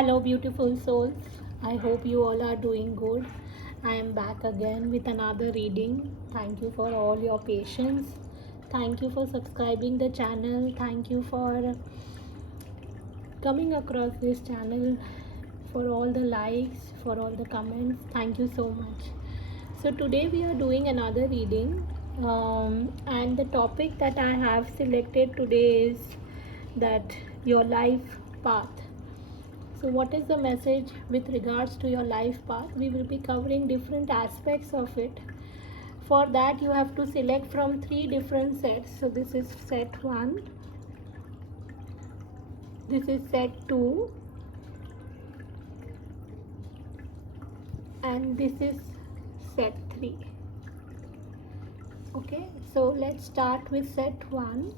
Hello, beautiful souls. I hope you all are doing good. I am back again with another reading. Thank you for all your patience. Thank you for subscribing the channel. Thank you for coming across this channel, for all the likes, for all the comments. Thank you so much. So today we are doing another reading, and the topic that I have selected today is that your life path. So what is the message with regards to your life path? We will be covering different aspects of it. For that you have to select from 3 different sets. So this is set 1, this is set 2, and this is set 3. Okay, so let's start with set 1.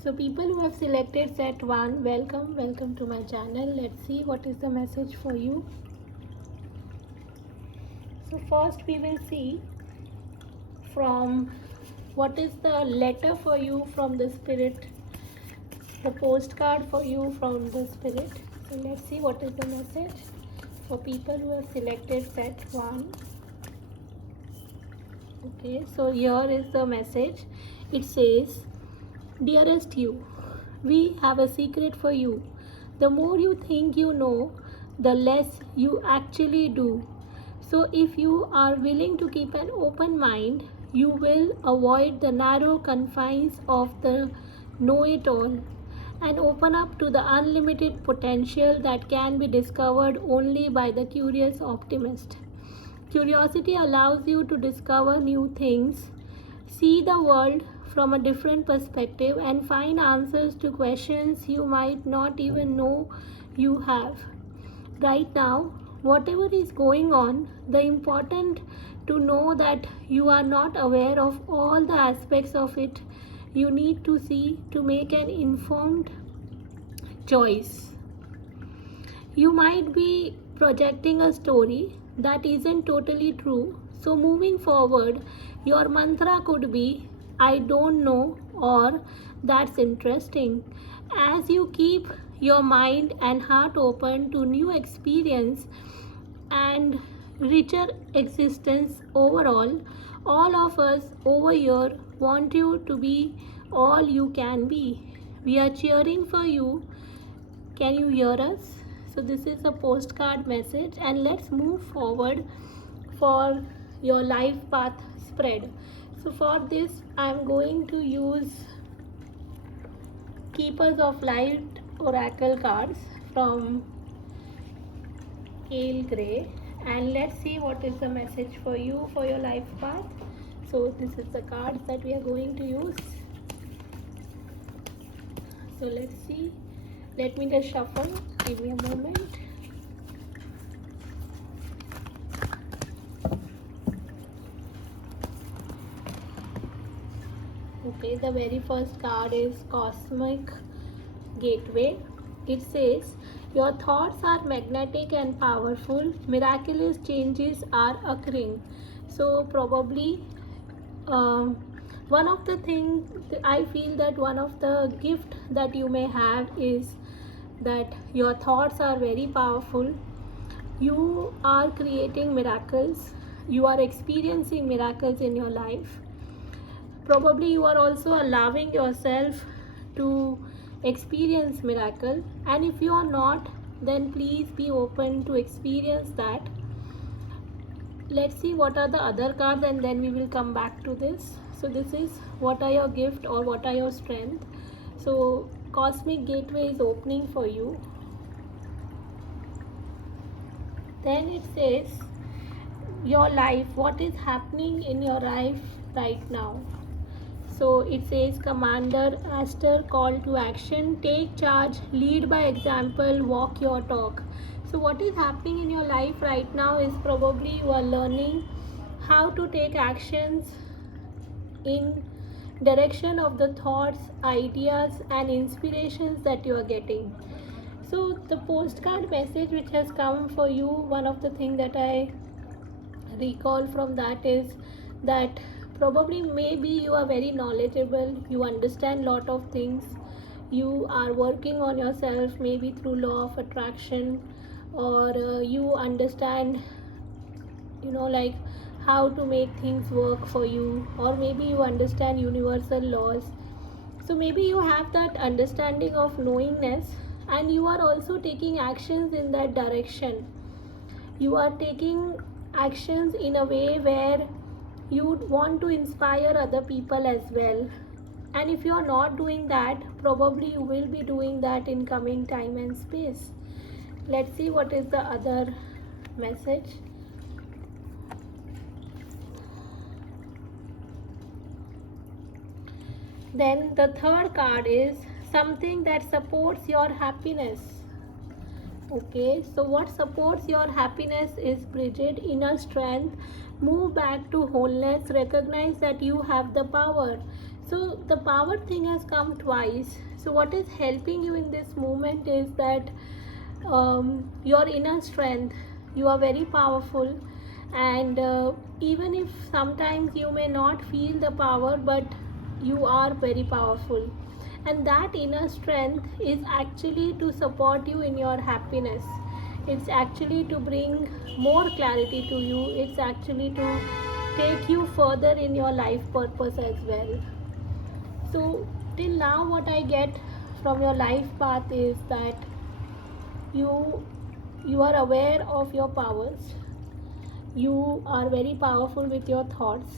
So people who have selected set 1, welcome to my channel. Let's see what is the message for you. So first we will see from what is the letter for you from the spirit, the postcard for you from the spirit. So let's see what is the message for people who have selected set 1. Okay, so here is the message. It says, dearest you, we have a secret for you. The more you think you know, the less you actually do. So if you are willing to keep an open mind, you will avoid the narrow confines of the know-it-all and open up to the unlimited potential that can be discovered only by the curious optimist. Curiosity allows you to discover new things, see the world from a different perspective, and find answers to questions you might not even know you have. Right now, whatever is going on, the important to know that you are not aware of all the aspects of it you need to see to make an informed choice. You might be projecting a story that isn't totally true. So moving forward, your mantra could be, I don't know, or that's interesting. As you keep your mind and heart open to new experience and richer existence overall, all of us over here want you to be all you can be. We are cheering for you. Can you hear us? So this is a postcard message, and let's move forward for your life path spread. So for this I am going to use Keepers of Light oracle cards from Payal Gray, and let's see what is the message for you for your life path. So this is the cards that we are going to use. So let's see. Let me just shuffle. Give me a moment. Okay, the very first card is Cosmic Gateway. It says, your thoughts are magnetic and powerful. Miraculous changes are occurring. So probably one of the things I feel that one of the gift that you may have is that your thoughts are very powerful. You are creating miracles. You are experiencing miracles in your life. Probably you are also allowing yourself to experience miracle, and if you are not, then please be open to experience that. Let's see what are the other cards, and then we will come back to this. So this is what are your gift or what are your strength. So Cosmic Gateway is opening for you. Then it says your life, what is happening in your life right now. So it says Commander Aster, call to action, take charge, lead by example, walk your talk. So what is happening in your life right now is probably you are learning how to take actions in direction of the thoughts, ideas and inspirations that you are getting. So the postcard message which has come for you, one of the things that I recall from that is that probably maybe you are very knowledgeable, you understand lot of things, you are working on yourself, maybe through law of attraction, or you understand, like how to make things work for you, or maybe you understand universal laws. So maybe you have that understanding of knowingness, and you are also taking actions in that direction. You are taking actions in a way where you want to inspire other people as well. And if you are not doing that, probably you will be doing that in coming time and space. Let's see what is the other message. Then the third card is something that supports your happiness. Okay, so what supports your happiness is Bridget, inner strength. Move back to wholeness. Recognize that you have the power. So the power thing has come twice. So what is helping you in this moment is that your inner strength. You are very powerful, and even if sometimes you may not feel the power, but you are very powerful, and that inner strength is actually to support you in your happiness. It's actually to bring more clarity to you. It's actually to take you further in your life purpose as well. So till now what I get from your life path is that you you are aware of your powers. You are very powerful with your thoughts.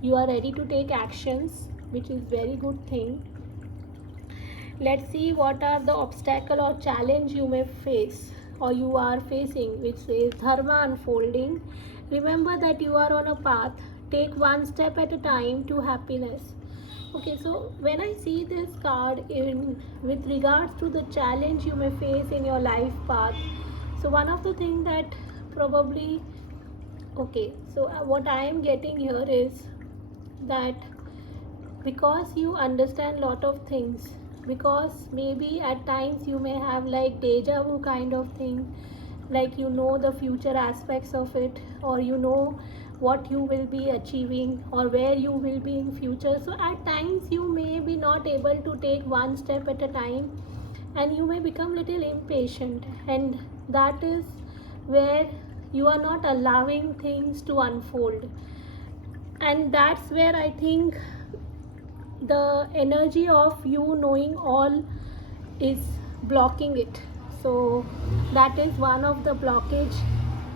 You are ready to take actions, which is very good thing. Let's see what are the obstacle or challenge you may face or you are facing, which says dharma unfolding. Remember that you are on a path. Take one step at a time to happiness. Okay, so when I see this card in with regards to the challenge you may face in your life path, so one of the things that probably, okay, so what I am getting here is that because you understand lot of things, because maybe at times you may have like deja vu kind of thing, like the future aspects of it, or what you will be achieving or where you will be in future. So at times you may be not able to take one step at a time, and you may become little impatient, and that is where you are not allowing things to unfold. And that's where I think the energy of you knowing all is blocking it. So that is one of the blockage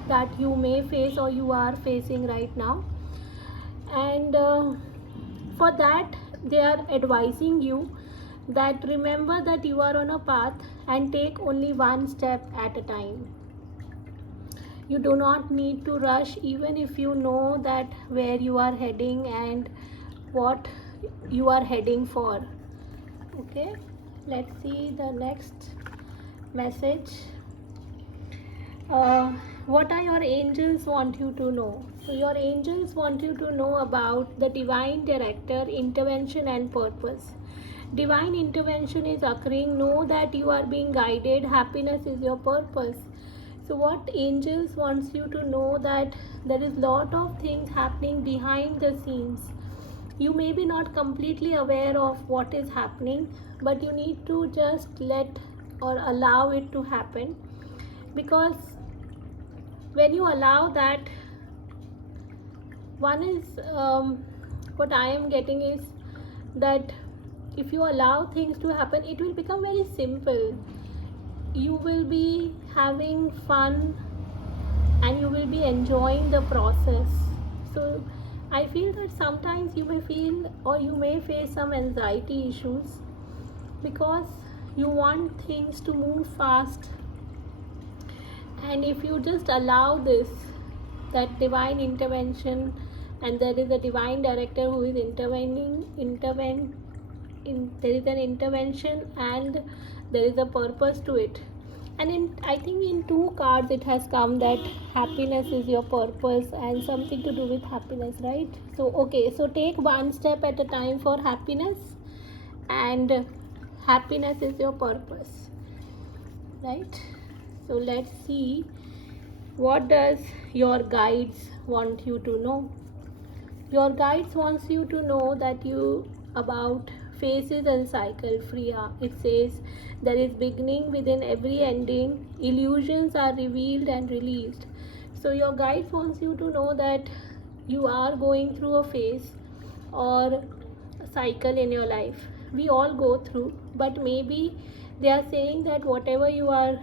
that you may face or you are facing right now. And for that they are advising you that remember that you are on a path and take only one step at a time. You do not need to rush, even if you know that where you are heading and what you are heading for. Okay, let's see the next message. What are your angels want you to know? So your angels want you to know about the divine director, intervention and purpose. Divine intervention is occurring. Know that you are being guided. Happiness is your purpose. So what angels wants you to know that there is lot of things happening behind the scenes. You may be not completely aware of what is happening, but you need to just let or allow it to happen, because when you allow that, one is what I am getting is that if you allow things to happen, it will become very simple. You will be having fun and you will be enjoying the process. So I feel that sometimes you may feel or you may face some anxiety issues because you want things to move fast. And if you just allow this, that divine intervention, and there is a divine director who is there is an intervention and there is a purpose to it. And I think in two cards it has come that happiness is your purpose and something to do with happiness, right? So okay, so take one step at a time for happiness, and happiness is your purpose, right? So let's see, what does your guides want you to know? Your guides wants you to know that you about phases and cycle. Praagh, it says, there is beginning within every ending. Illusions are revealed and released. So your guide wants you to know that you are going through a phase or a cycle in your life. We all go through, but maybe they are saying that whatever you are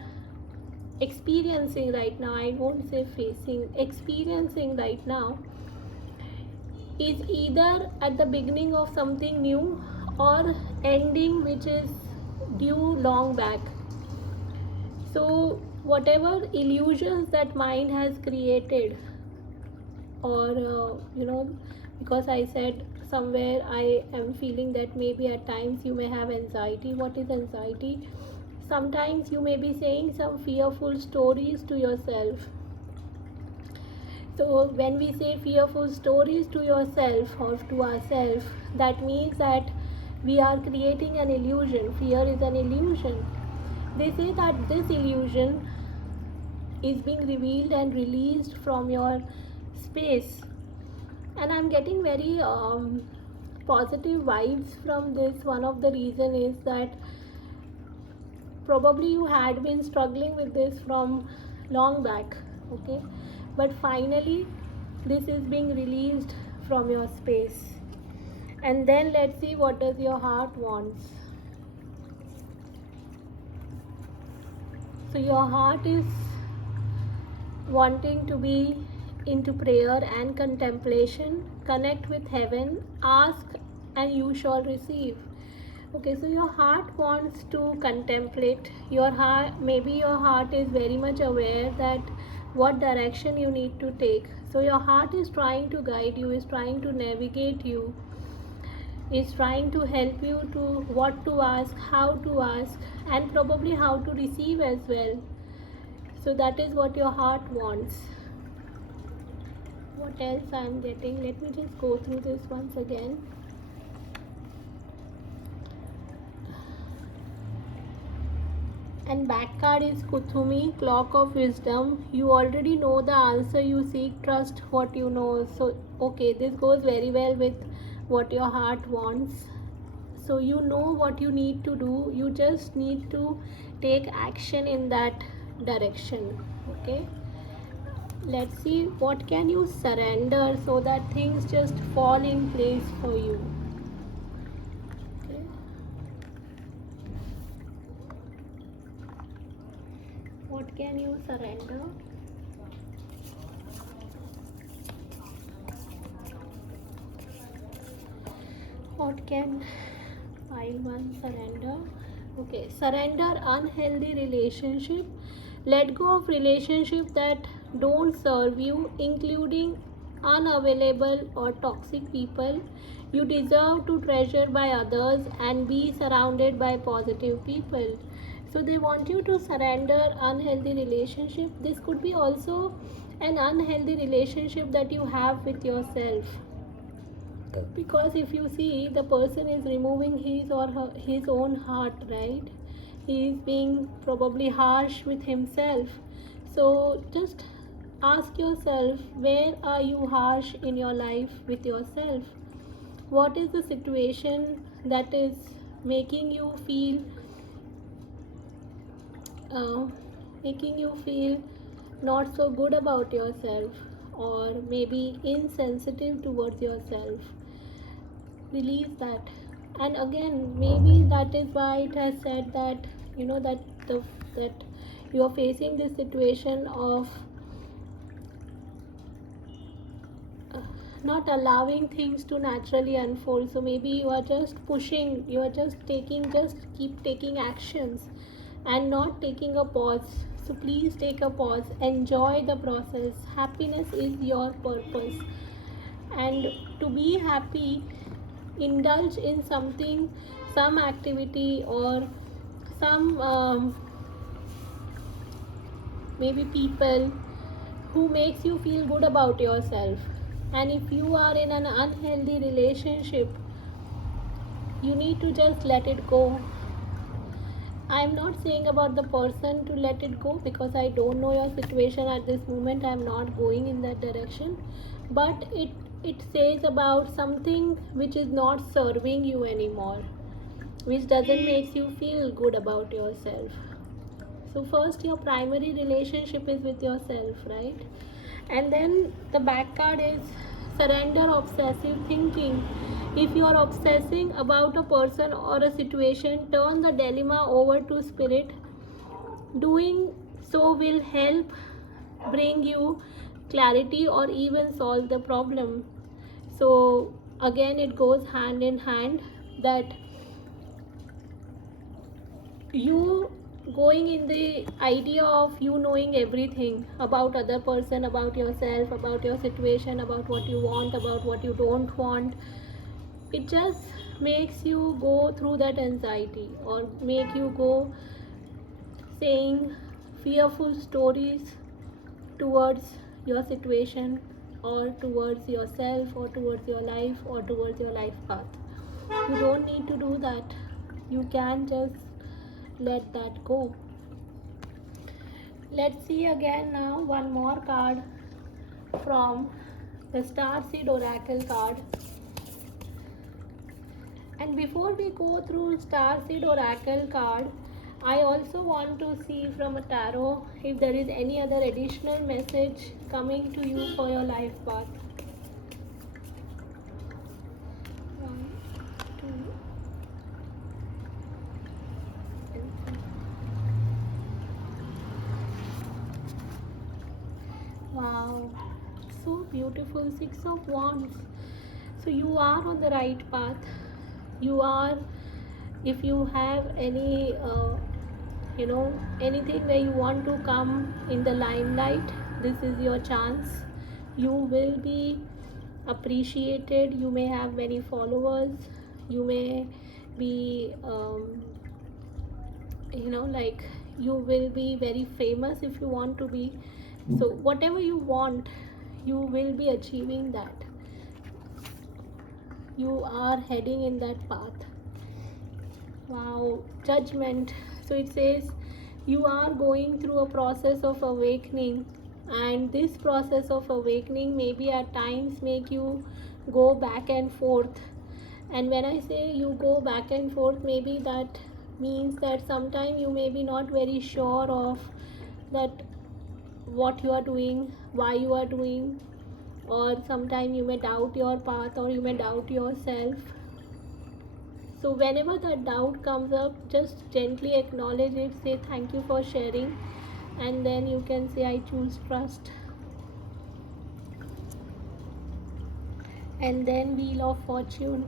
experiencing right now, I won't say facing, experiencing right now, is either at the beginning of something new or ending which is due long back. So whatever illusions that mind has created, or because I said somewhere I am feeling that maybe at times you may have anxiety. What is anxiety? Sometimes you may be saying some fearful stories to yourself. So when we say fearful stories to yourself or to ourselves, that means that we are creating an illusion. Fear is an illusion. They say that this illusion is being revealed and released from your space. And I'm getting very positive vibes from this. One of the reason is that probably you had been struggling with this from long back, okay, but finally this is being released from your space. And then let's see what does your heart wants. So your heart is wanting to be into prayer and contemplation. Connect with heaven, ask and you shall receive. Okay, so your heart wants to contemplate. Your heart, maybe your heart is very much aware that what direction you need to take. So your heart is trying to guide you, is trying to navigate you, is trying to help you to what to ask, how to ask, and probably how to receive as well. So that is what your heart wants. What else I am getting? Let me just go through this once again. And back card is Kuthumi, Clock of Wisdom. You already know the answer you seek, trust what you know. So okay, this goes very well with what your heart wants. So you know what you need to do, you just need to take action in that direction. Okay, let's see what can you surrender so that things just fall in place for you. Okay. What can you surrender? What can pile one surrender? Okay, surrender unhealthy relationship. Let go of relationship that don't serve you, including unavailable or toxic people. You deserve to treasure by others and be surrounded by positive people. So they want you to surrender unhealthy relationship. This could be also an unhealthy relationship that you have with yourself, because if you see, the person is removing his or his own heart, right? He is being probably harsh with himself. So just ask yourself, where are you harsh in your life with yourself? What is the situation that is making you feel not so good about yourself, or maybe insensitive towards yourself? Release that. And again, maybe that is why it has said that that you are facing this situation of not allowing things to naturally unfold. So maybe you are just pushing, you are just keep taking actions and not taking a pause. So please take a pause, enjoy the process. Happiness is your purpose, and to be happy, indulge in something, some activity, or some maybe people who makes you feel good about yourself. And if you are in an unhealthy relationship, you need to just let it go. I'm not saying about the person to let it go, because I don't know your situation at this moment. I'm not going in that direction, but it says about something which is not serving you anymore. which doesn't make you feel good about yourself. So first your primary relationship is with yourself, right? And then the back card is surrender obsessive thinking. If you are obsessing about a person or a situation, turn the dilemma over to spirit. Doing so will help bring you clarity or even solve the problem. So again it goes hand in hand, that you going in the idea of you knowing everything about other person, about yourself, about your situation, about what you want, about what you don't want, it just makes you go through that anxiety, or make you go saying fearful stories towards your situation, or towards yourself, or towards your life, or towards your life path. You don't need to do that. You can just let that go. Let's see again now one more card from the Starseed Oracle card. And before we go through Starseed Oracle card, I also want to see from a tarot if there is any other additional message coming to you for your life path. 1, 2, and 3. Wow, so beautiful. 6 of Wands. So you are on the right path. You are, if you have any anything where you want to come in the limelight, this is your chance. You will be appreciated. You may have many followers. You may be like, you will be very famous if you want to be. So whatever you want, you will be achieving that. You are heading in that path. Wow, Judgment. So it says you are going through a process of awakening, and this process of awakening maybe at times make you go back and forth. And when I say you go back and forth, maybe that means that sometime you may be not very sure of that what you are doing, why you are doing, or sometime you may doubt your path, or you may doubt yourself. So whenever that doubt comes up, just gently acknowledge it, say thank you for sharing, and then you can say I choose trust. And then Wheel of Fortune.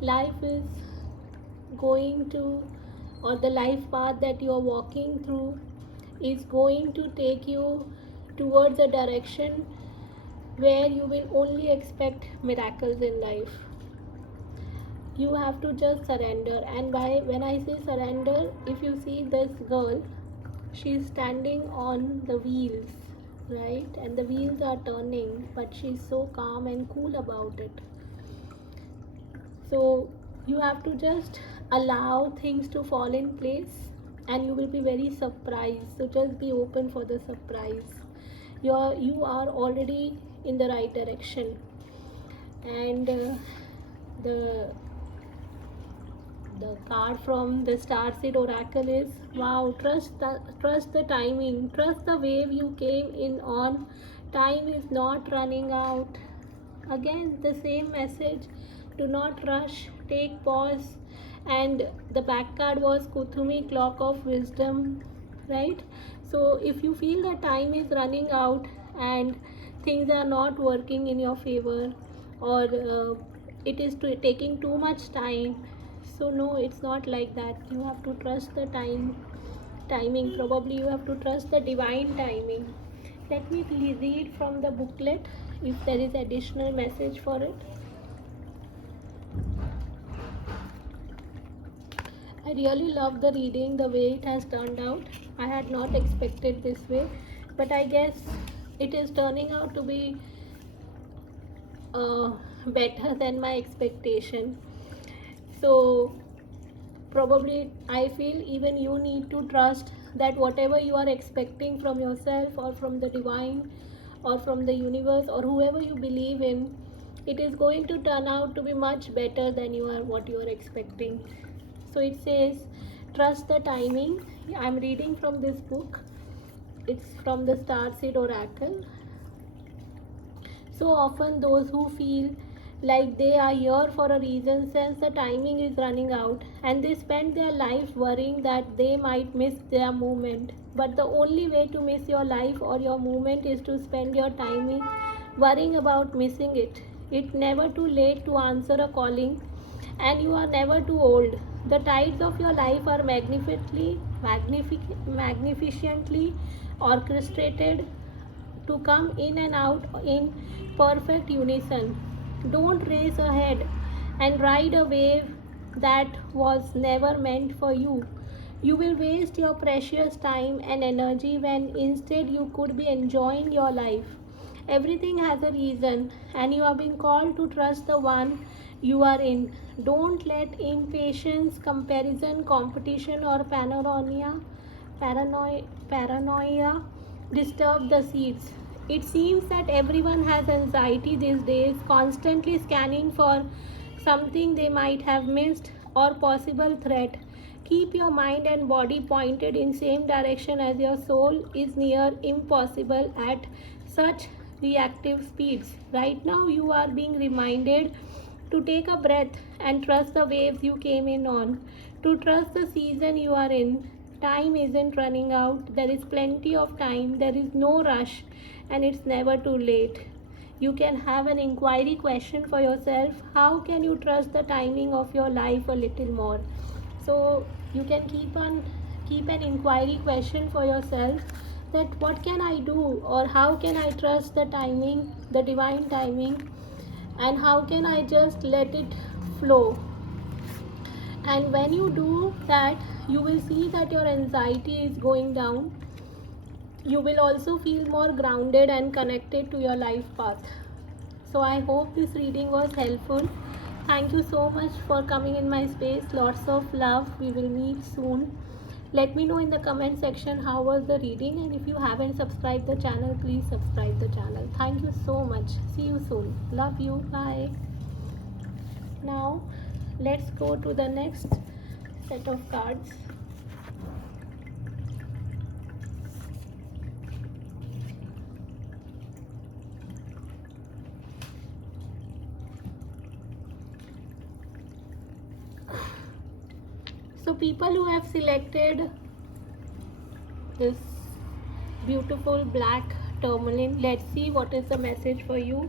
Life is going to, or the life path that you are walking through is going to take you towards a direction where you will only expect miracles in life. You have to just surrender. And when I say surrender, if you see this girl, she's standing on the wheels, right? And the wheels are turning, but she's so calm and cool about it. So you have to just allow things to fall in place, and you will be very surprised. So just be open for the surprise. You are already in the right direction. And the card from the Starseed Oracle is, wow, trust the timing, trust the wave you came in on. Time is not running out. Again the same message, do not rush, take pause. And the back card was Kuthumi, Clock of Wisdom, right? So if you feel that time is running out and things are not working in your favor, or it is taking too much time, so no, it's not like that. You have to trust the timing. Probably you have to trust the divine timing. Let me read from the booklet if there is additional message for it. I really love the reading, the way it has turned out. I had not expected this way, but I guess it is turning out to be better than my expectation. So probably I feel even you need to trust that whatever you are expecting from yourself, or from the divine, or from the universe, or whoever you believe in, it is going to turn out to be much better than what you are expecting. So it says, trust the timing. I'm reading from this book. It's from the Starseed Oracle. So often those who feel like they are here for a reason sense the timing is running out, and they spend their life worrying that they might miss their moment. But the only way to miss your life or your moment is to spend your timing worrying about missing it. It's never too late to answer a calling, and you are never too old. The tides of your life are magnificently orchestrated to come in and out in perfect unison. Don't race ahead and ride a wave that was never meant for you. You will waste your precious time and energy when instead you could be enjoying your life. Everything has a reason, and you are being called to trust the one you are in. Don't let impatience, comparison, competition, or paranoia disturb the seeds. It seems that everyone has anxiety these days, constantly scanning for something they might have missed or possible threat. Keep your mind and body pointed in same direction as your soul is near impossible at such reactive speeds. Right now you are being reminded to take a breath and trust the waves you came in on, to trust the season you are in. Time isn't running out, there is plenty of time, there is no rush, and it's never too late. You can have an inquiry question for yourself. How can you trust the timing of your life a little more? So you can keep an inquiry question for yourself, that what can I do, or how can I trust the timing, the divine timing, and how can I just let it flow. And when you do that, you will see that your anxiety is going down. You will also feel more grounded and connected to your life path. So I hope this reading was helpful. Thank you so much for coming in my space. Lots of love. We will meet soon. Let me know in the comment section how was the reading, and if you haven't subscribed the channel, please subscribe the channel. Thank you so much. See you soon. Love you. Bye. Now let's go to the next set of cards. So people who have selected this beautiful black tourmaline, let's see what is the message for you.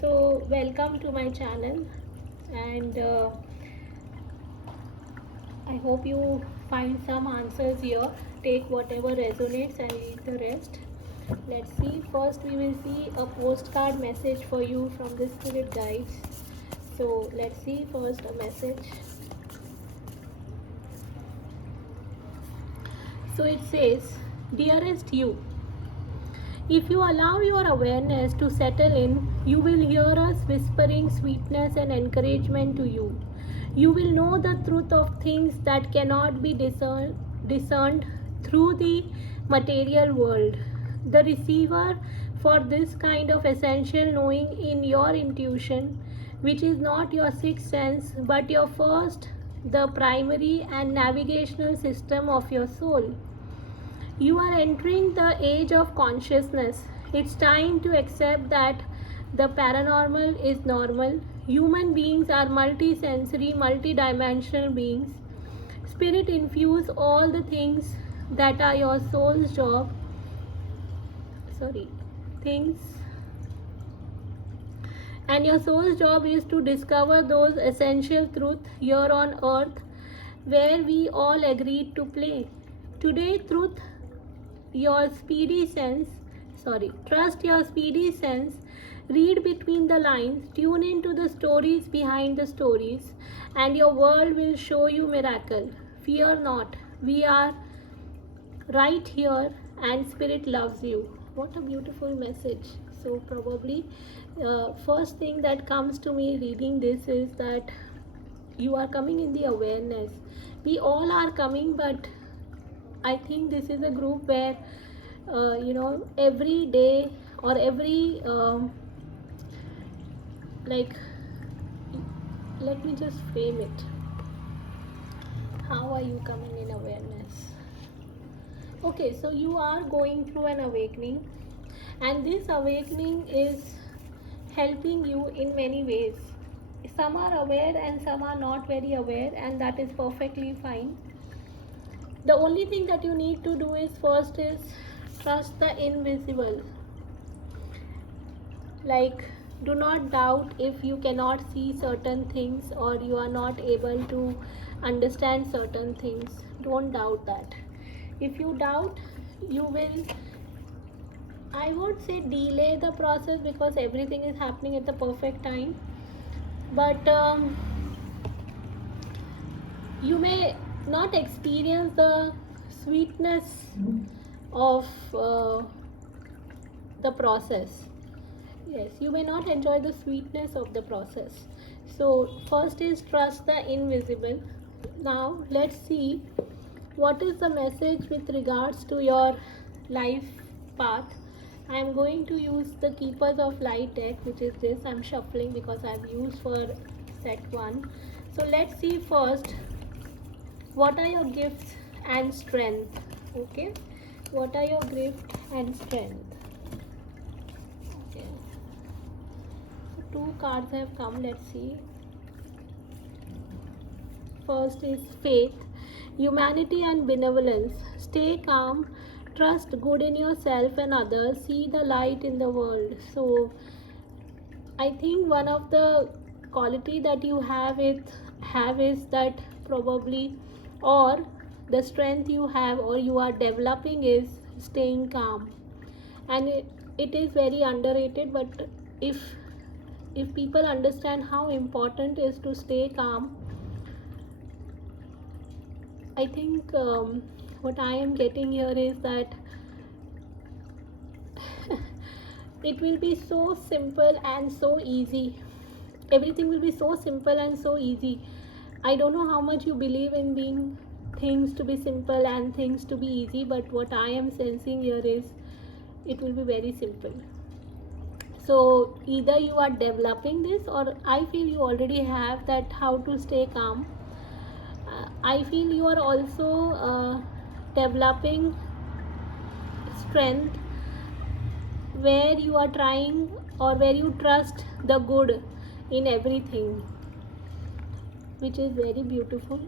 So welcome to my channel, and I hope you find some answers here. Take whatever resonates and leave the rest. Let's see. First we will see a postcard message for you from the spirit guides. So let's see first a message. So it says, dearest you, if you allow your awareness to settle in, you will hear us whispering sweetness and encouragement to you. You will know the truth of things that cannot be discerned through the material world. The receiver for this kind of essential knowing in your intuition, which is not your sixth sense but your first, the primary and navigational system of your soul. You are entering the age of consciousness. It's time to accept that the paranormal is normal. Human beings are multi-sensory, multi-dimensional beings. Spirit infuse all the things that are your soul's job. Things. And your soul's job is to discover those essential truths here on earth where we all agreed to play. Today, trust your speedy sense, read between the lines, tune into the stories behind the stories, and your world will show you miracle. Fear not, we are right here and spirit loves you. What a beautiful message. So probably first thing that comes to me reading this is that you are coming in the awareness. We all are coming, but I think this is a group where every day or every let me just frame it. How are you coming in awareness? Okay, so you are going through an awakening, and this awakening is helping you in many ways. Some are aware and some are not very aware, and that is perfectly fine. The only thing that you need to do is first is trust the invisible. Like, do not doubt if you cannot see certain things or you are not able to understand certain things. Don't doubt that. If you doubt, you will, I won't say delay the process, because everything is happening at the perfect time, but you may not experience the sweetness of the process. Yes, you may not enjoy the sweetness of the process. So first is trust the invisible. Now let's see what is the message with regards to your life path. I am going to use the Keepers of Light deck, which is this. I'm shuffling because I've used for set 1. So let's see first what are your gifts and strength. Okay, what are your gifts and strength? Okay, so 2 cards have come. Let's see. First is faith, humanity and benevolence. Stay calm, trust good in yourself and others, see the light in the world. So I think one of the quality that you have is that probably, or the strength you have or you are developing is staying calm. And it is very underrated, but if people understand how important it is to stay calm, I think what I am getting here is that it will be so simple and so easy. Everything will be so simple and so easy. I don't know how much you believe in being things to be simple and things to be easy, but what I am sensing here is it will be very simple. So either you are developing this, or I feel you already have that how to stay calm. I feel you are also developing strength where you are trying or where you trust the good in everything, which is very beautiful.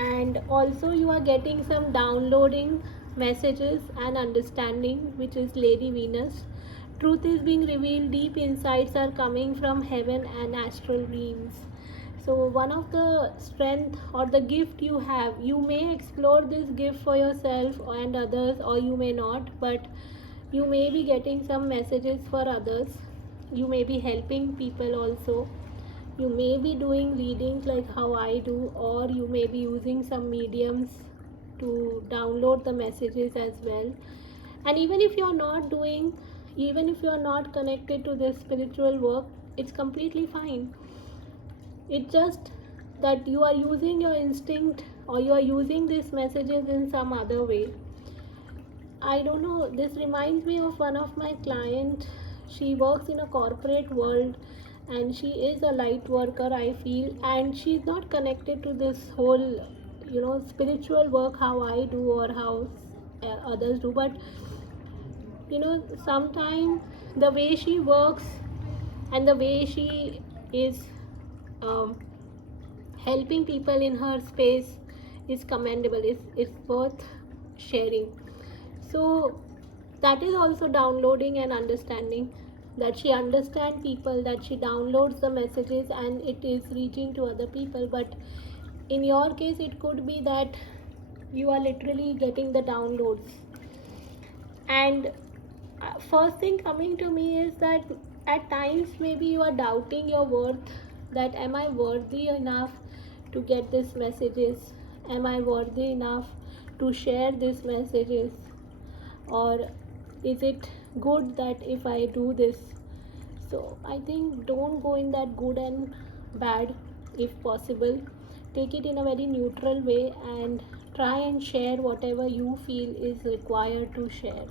And also you are getting some downloading messages and understanding, which is Lady Venus. Truth is being revealed, deep insights are coming from heaven and astral dreams. So one of the strength or the gift you have, you may explore this gift for yourself and others, or you may not, but you may be getting some messages for others. You may be helping people also. You may be doing readings like how I do, or you may be using some mediums to download the messages as well. And even if you're not doing, even if you're not connected to this spiritual work, it's completely fine. It's just that you are using your instinct or you are using these messages in some other way. I don't know, this reminds me of one of my clients. She works in a corporate world and she is a light worker, I feel, and she's not connected to this whole, spiritual work how I do or how others do. But sometimes the way she works and the way she is um, helping people in her space is commendable. It's worth sharing. So that is also downloading and understanding, that she understands people, that she downloads the messages and it is reaching to other people. But in your case it could be that you are literally getting the downloads. And first thing coming to me is that at times maybe you are doubting your worth, that am I worthy enough to get these messages, am I worthy enough to share these messages, or is it good that if I do this? So I think don't go in that good and bad. If possible, take it in a very neutral way and try and share whatever you feel is required to share,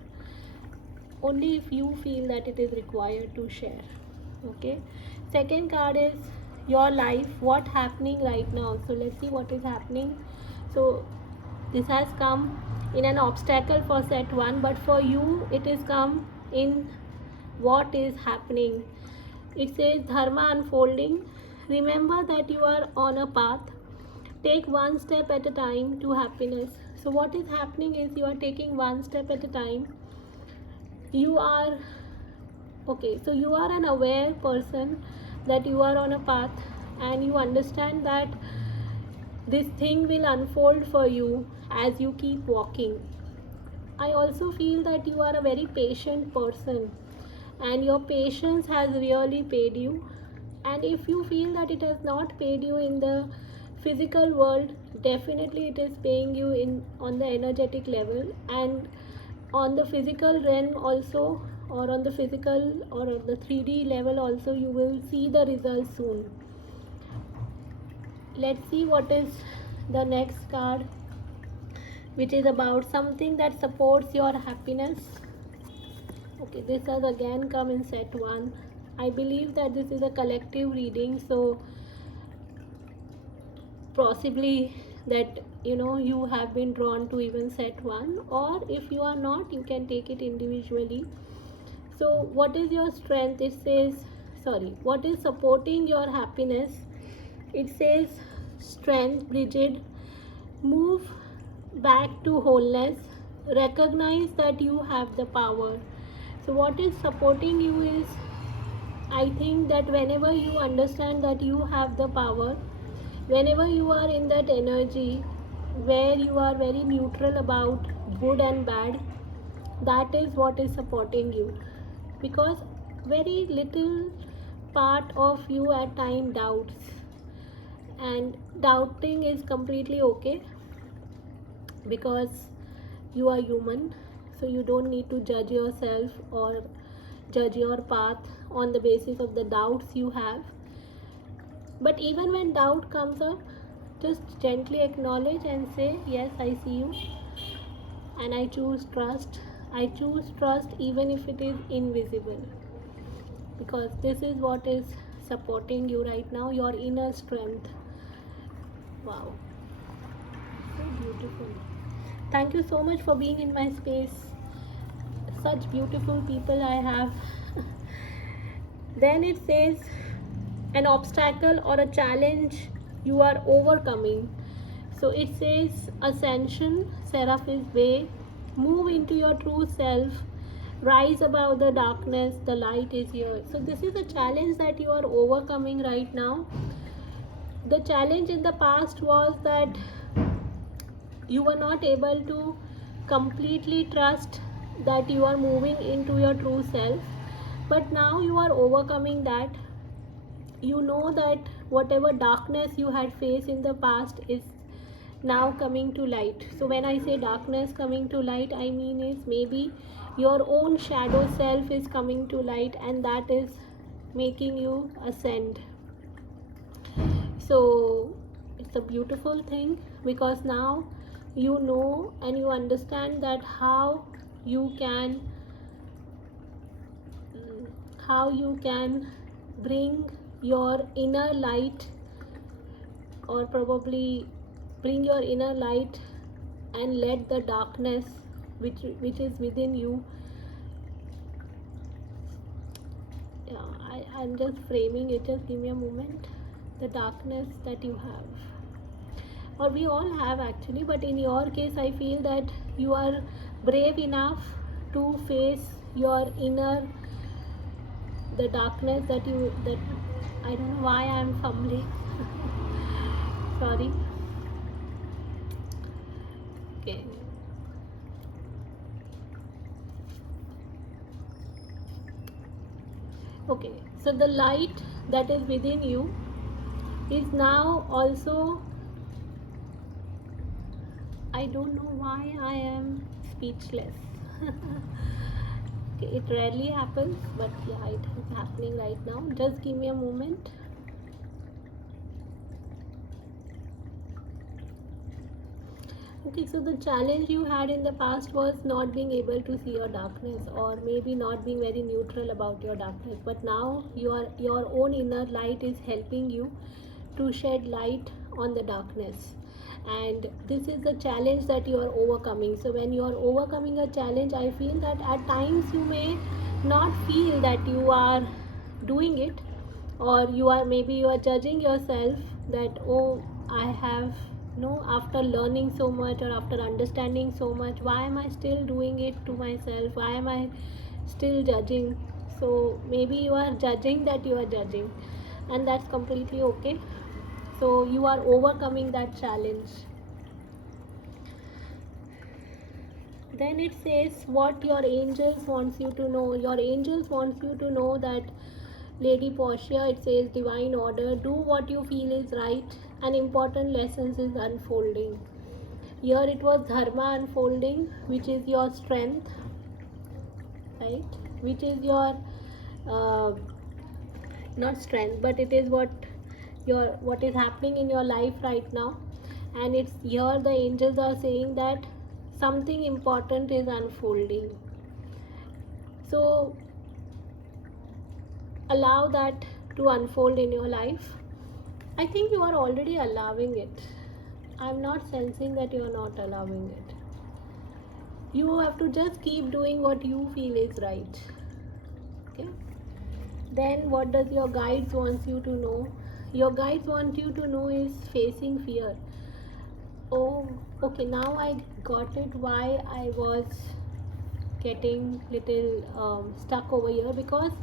only if you feel that it is required to share. Okay, second card is your life, what happening right now. So let's see what is happening. So this has come in an obstacle for set 1, but for you it is come in what is happening. It says dharma unfolding. Remember that you are on a path. Take one step at a time to happiness. So what is happening is you are taking one step at a time. You are okay, so you are an aware person that you are on a path, and you understand that this thing will unfold for you as you keep walking. I also feel that you are a very patient person, and your patience has really paid you. And if you feel that it has not paid you in the physical world, definitely it is paying you in on the energetic level, and on the physical realm also, or on the physical or on the 3D level also, you will see the results soon. Let's see what is the next card, which is about something that supports your happiness. Okay, this has again come in set 1. I believe that this is a collective reading, so possibly that you have been drawn to even set 1, or if you are not, you can take it individually. So what is your strength? It says, sorry, what is supporting your happiness? It says strength, Bridget. Move back to wholeness. Recognize that you have the power. So what is supporting you is, I think that whenever you understand that you have the power, whenever you are in that energy where you are very neutral about good and bad, that is what is supporting you. Because very little part of you at time doubts, and doubting is completely okay, because you are human, so you don't need to judge yourself or judge your path on the basis of the doubts you have. But even when doubt comes up, just gently acknowledge and say, yes, I see you, and I choose trust. I choose trust even if it is invisible, because this is what is supporting you right now, your inner strength. Wow, so beautiful. Thank you so much for being in my space. Such beautiful people I have. Then it says an obstacle or a challenge you are overcoming. So it says ascension, Seraph's way. Move into your true self. Rise above the darkness. The light is here. So this is a challenge that you are overcoming right now. The challenge in the past was that you were not able to completely trust that you are moving into your true self, but now you are overcoming that. You know that whatever darkness you had faced in the past is now coming to light. So when I say darkness coming to light, I mean is maybe your own shadow self is coming to light, and that is making you ascend. So it's a beautiful thing, because now you know and you understand that how you can bring your inner light, or probably bring your inner light and let the darkness which is within you. I'm just framing it, just give me a moment. The darkness that you have, or we all have actually, but in your case I feel that you are brave enough to face your inner, the darkness that I don't know why I'm fumbling. Sorry. Okay. Okay, so the light that is within you is now also, I don't know why I am speechless. Okay, it rarely happens, but yeah, it is happening right now. Just give me a moment. Okay, so the challenge you had in the past was not being able to see your darkness, or maybe not being very neutral about your darkness. But now your own inner light is helping you to shed light on the darkness. And this is the challenge that you are overcoming. So when you are overcoming a challenge, I feel that at times you may not feel that you are doing it, or you are judging yourself that, oh, I have, after learning so much or after understanding so much, why am I still doing it to myself? Why am I still judging? So maybe you are judging that you are judging, and that's completely okay. So you are overcoming that challenge. Then it says what your angels wants you to know. Your angels wants you to know that, Lady Portia, it says divine order, do what you feel is right, and important lessons is unfolding. Here it was dharma unfolding, which is your strength, right? Which is your uh, not strength, but it is what is happening in your life right now. And it's here the angels are saying that something important is unfolding. So allow that to unfold in your life. I think you are already allowing it. I'm not sensing that you are not allowing it. You have to just keep doing what you feel is right. Okay? Then what does your guides wants you to know? Your guides want you to know is facing fear. Oh, okay, now I got it why I was getting little stuck over here, because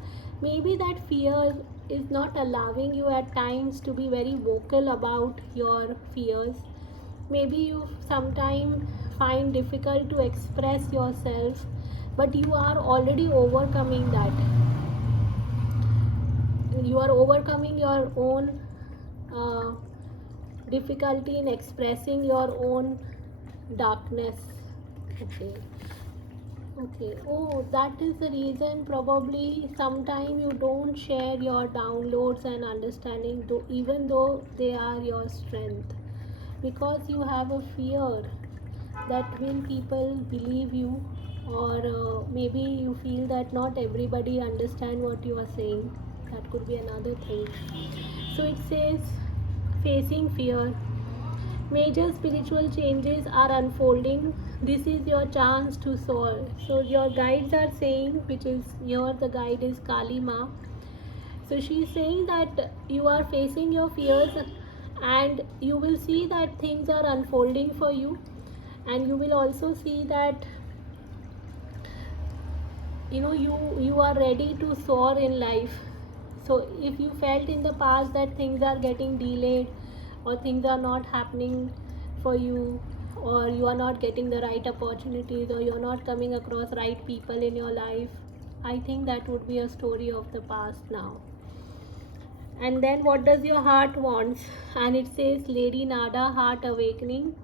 maybe that fear is not allowing you at times to be very vocal about your fears. Maybe you sometimes find difficult to express yourself, but you are already overcoming that. You are overcoming your own uh, difficulty in expressing your own darkness. Okay. Okay. Oh, that is the reason probably sometime you don't share your downloads and understanding, though, even though they are your strength, because you have a fear that will people believe you, or maybe you feel that not everybody understand what you are saying. That could be another thing. So it says facing fear. Major spiritual changes are unfolding. This is your chance to soar. So your guides are saying, which is here the guide is Kali Ma. So she's saying that you are facing your fears, and you will see that things are unfolding for you, and you will also see that you are ready to soar in life. So if you felt in the past that things are getting delayed, or things are not happening for you, or you are not getting the right opportunities, or you are not coming across right people in your life, I think that would be a story of the past now. And then what does your heart wants? And it says Lady Nada, heart awakening.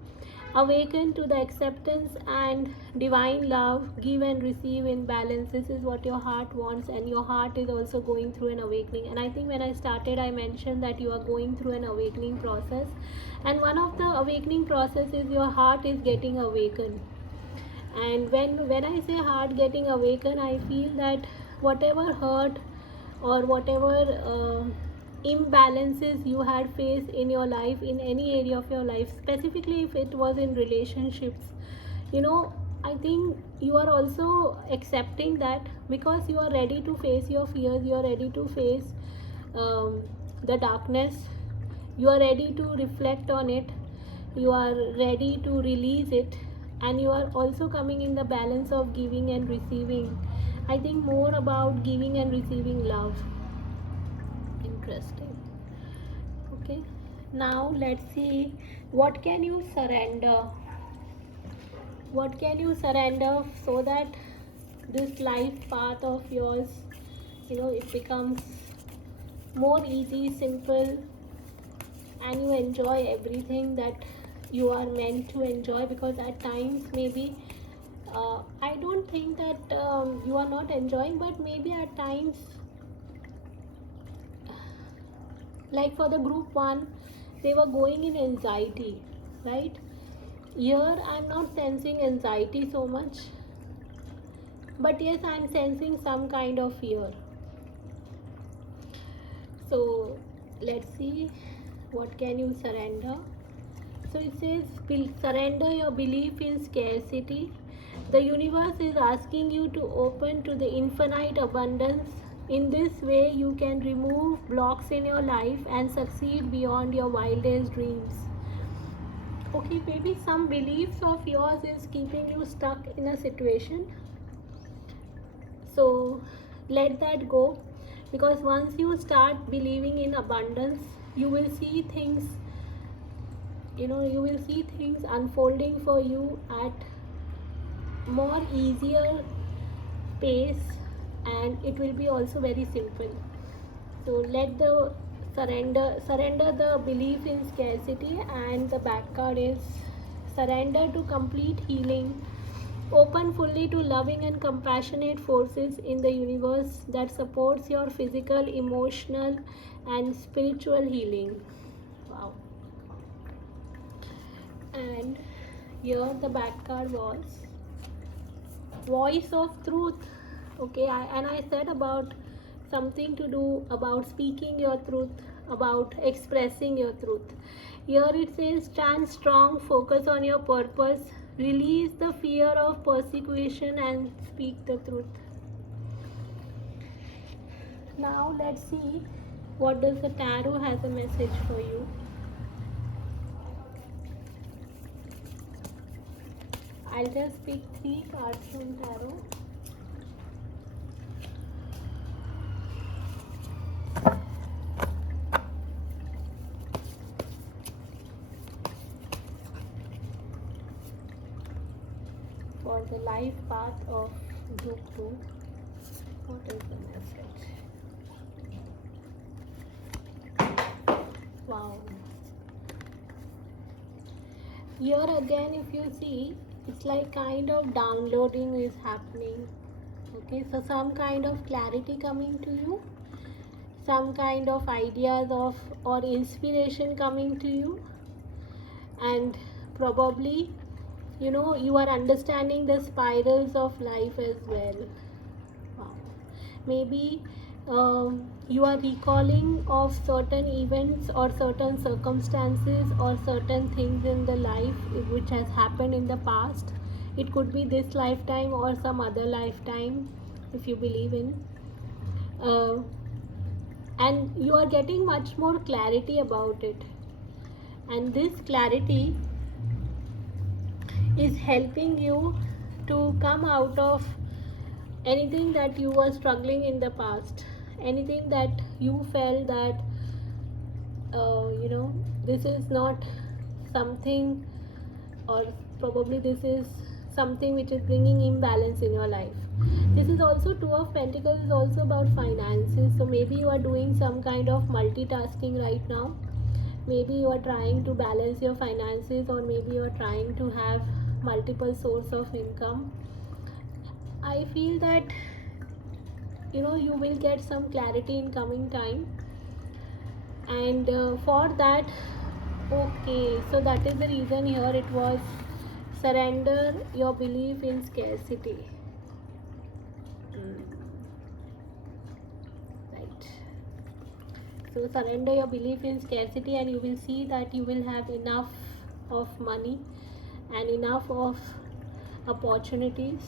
Awaken to the acceptance and divine love, give and receive in balance. This is what your heart wants, and your heart is also going through an awakening. And I think when I started, I mentioned that you are going through an awakening process, and one of the awakening process is your heart is getting awakened. And when I say heart getting awakened, I feel that whatever hurt, or whatever imbalances you had faced in your life, in any area of your life, specifically if it was in relationships, I think you are also accepting that, because you are ready to face your fears, you are ready to face the darkness, you are ready to reflect on it, you are ready to release it, and you are also coming in the balance of giving and receiving. I think more about giving and receiving love. Interesting. Okay, now let's see, what can you surrender? What can you surrender so that this life path of yours, it becomes more easy, simple, and you enjoy everything that you are meant to enjoy? Because at times maybe I don't think that you are not enjoying, but maybe at times, like for the group one, they were going in anxiety, right? Here I'm not sensing anxiety so much, but yes, I'm sensing some kind of fear. So let's see, what can you surrender? So it says, surrender your belief in scarcity. The universe is asking you to open to the infinite abundance. In this way, you can remove blocks in your life and succeed beyond your wildest dreams. Okay, maybe some beliefs of yours is keeping you stuck in a situation. So let that go, because once you start believing in abundance, you will see things, you will see things unfolding for you at more easier pace, and it will be also very simple. So let the surrender the belief in scarcity, and the back card is surrender to complete healing. Open fully to loving and compassionate forces in the universe that supports your physical, emotional, and spiritual healing. Wow. And here the back card was voice of truth. Okay, I said about something to do about speaking your truth, about expressing your truth. Here it says, stand strong, focus on your purpose, release the fear of persecution, and speak the truth. Now let's see, what does the tarot has a message for you. I'll just pick 3 cards from tarot. For the life path of group 2, what is the message? Wow. Here again, if you see, it's like kind of downloading is happening. Okay, so some kind of clarity coming to you, some kind of ideas of or inspiration coming to you, and probably you are understanding the spirals of life as well. Wow. Maybe you are recalling of certain events or certain circumstances or certain things in the life which has happened in the past. It could be this lifetime or some other lifetime, if you believe in, uh, and you are getting much more clarity about it, and this clarity is helping you to come out of anything that you were struggling in the past, anything that you felt that this is not something, or probably this is something which is bringing imbalance in your life. This is also Two of Pentacles is also about finances. So maybe you are doing some kind of multitasking right now. Maybe you are trying to balance your finances, or maybe you are trying to have multiple source of income. I feel that you will get some clarity in coming time, and for that, okay, so that is the reason here it was surrender your belief in scarcity. Right. So surrender your belief in scarcity, and you will see that you will have enough of money and enough of opportunities,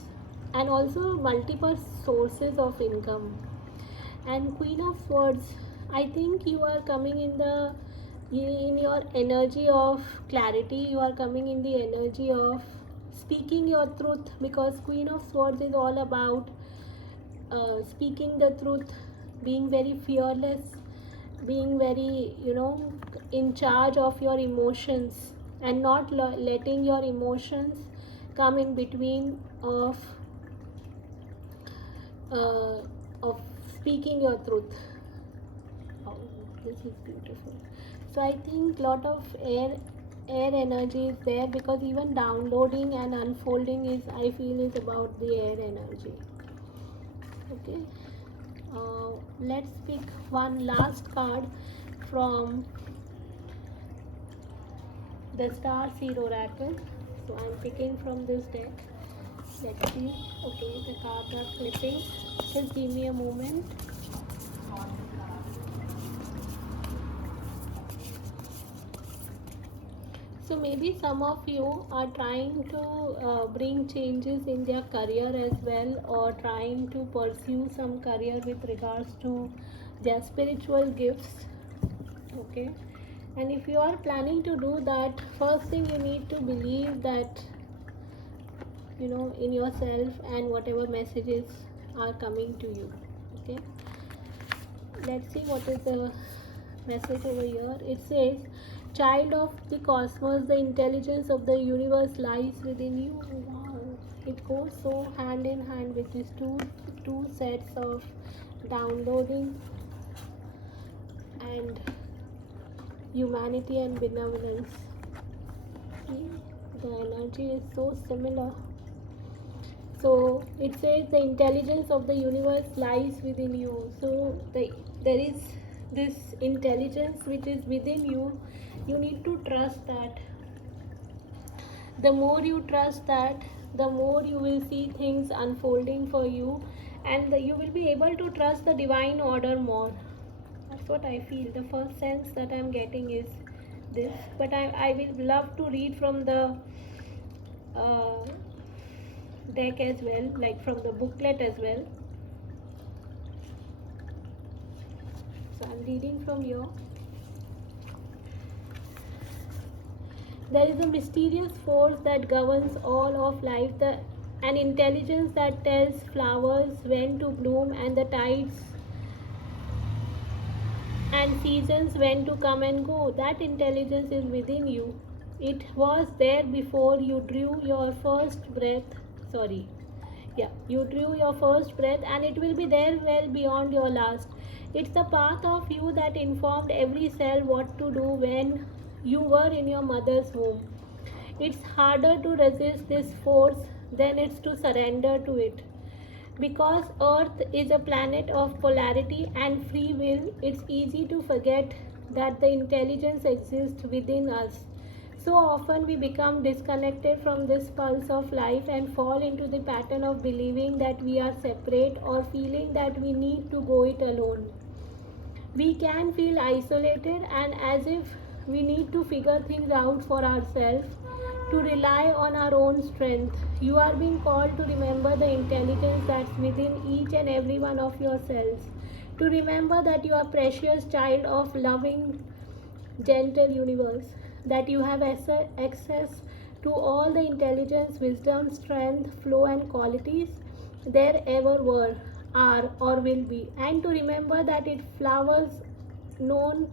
and also multiple sources of income. And Queen of Swords, I think you are coming in your energy of clarity. You are coming in the energy of speaking your truth, because Queen of Swords is all about speaking the truth, being very fearless, being very in charge of your emotions, and not letting your emotions come in between uh, of speaking your truth. Oh, this is beautiful. So I think lot of air energy is there, because even downloading and unfolding is, I feel, is about the air energy. Okay, let's pick one last card from the Star Seed Oracle. So I'm picking from this deck. Let's see. Okay, the cards are flipping. Just give me a moment. So maybe some of you are trying to bring changes in their career as well, or trying to pursue some career with regards to their spiritual gifts. Okay, and if you are planning to do that, first thing you need to believe that in yourself and whatever messages are coming to you. Okay, let's see what is the message over here. It says, child of the cosmos, the intelligence of the universe lies within you. Wow, it goes so hand in hand with these two sets of downloading and humanity and benevolence. See, the energy is so similar. So it says the intelligence of the universe lies within you. So there is this intelligence which is within you. You need to trust that. The more you trust that, the more you will see things unfolding for you, and you will be able to trust the divine order more. That's what I feel. The first sense that I'm getting is this. But I will love to read from the deck as well, like from the booklet as well. So I'm reading from here. There is a mysterious force that governs all of life, an intelligence that tells flowers when to bloom and the tides and seasons when to come and go. That intelligence is within you. It was there before you drew your first breath. You drew your first breath, and it will be there well beyond your last. It's the part of you that informed every cell what to do when you were in your mother's womb. It's harder to resist this force than it's to surrender to it. Because Earth is a planet of polarity and free will, it's easy to forget that the intelligence exists within us. So often we become disconnected from this pulse of life and fall into the pattern of believing that we are separate or feeling that we need to go it alone. We can feel isolated and as if we need to figure things out for ourselves, to rely on our own strength. You are being called to remember the intelligence that's within each and every one of yourselves. To remember that you are precious child of loving, gentle universe, that you have access to all the intelligence, wisdom, strength, flow and qualities there ever were, are or will be, and to remember that it flowers known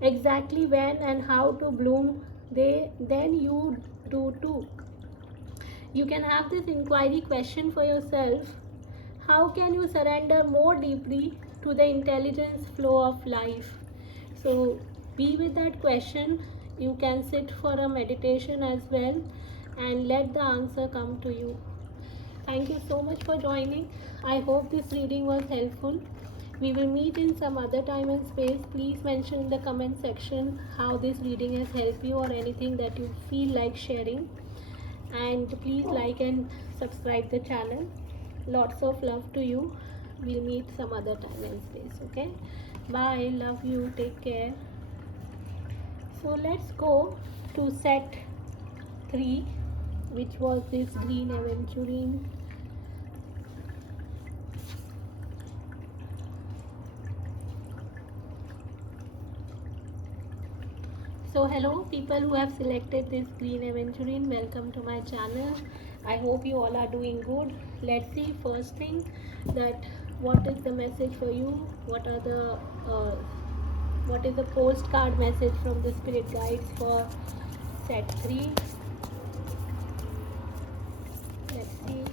exactly when and how to bloom, then you do too. You can have this inquiry question for yourself. How can you surrender more deeply to the intelligence flow of life? So be with that question. You can sit for a meditation as well and let the answer come to you. Thank you so much for joining. I hope this reading was helpful. We will meet in some other time and space. Please mention in the comment section how this reading has helped you or anything that you feel like sharing. And please like and subscribe the channel. Lots of love to you. We'll meet some other time and space. Okay? Bye. Love you. Take care. So let's go to set 3, which was this green aventurine. So hello people who have selected this green aventurine, welcome to my channel. I hope you all are doing good. Let's see first thing that what is the message for you, what is the postcard message from the spirit guides for set 3. Let's see.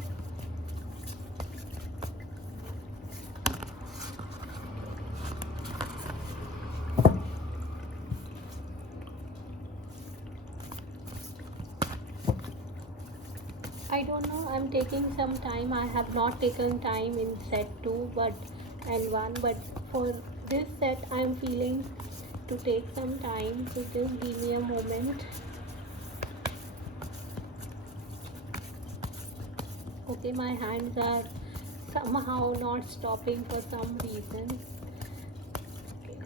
I don't know, I'm taking some time. I have not taken time in set 2 and 1, but for this set I'm feeling to take some time, so just give me a moment. Okay, my hands are somehow not stopping for some reason. Okay.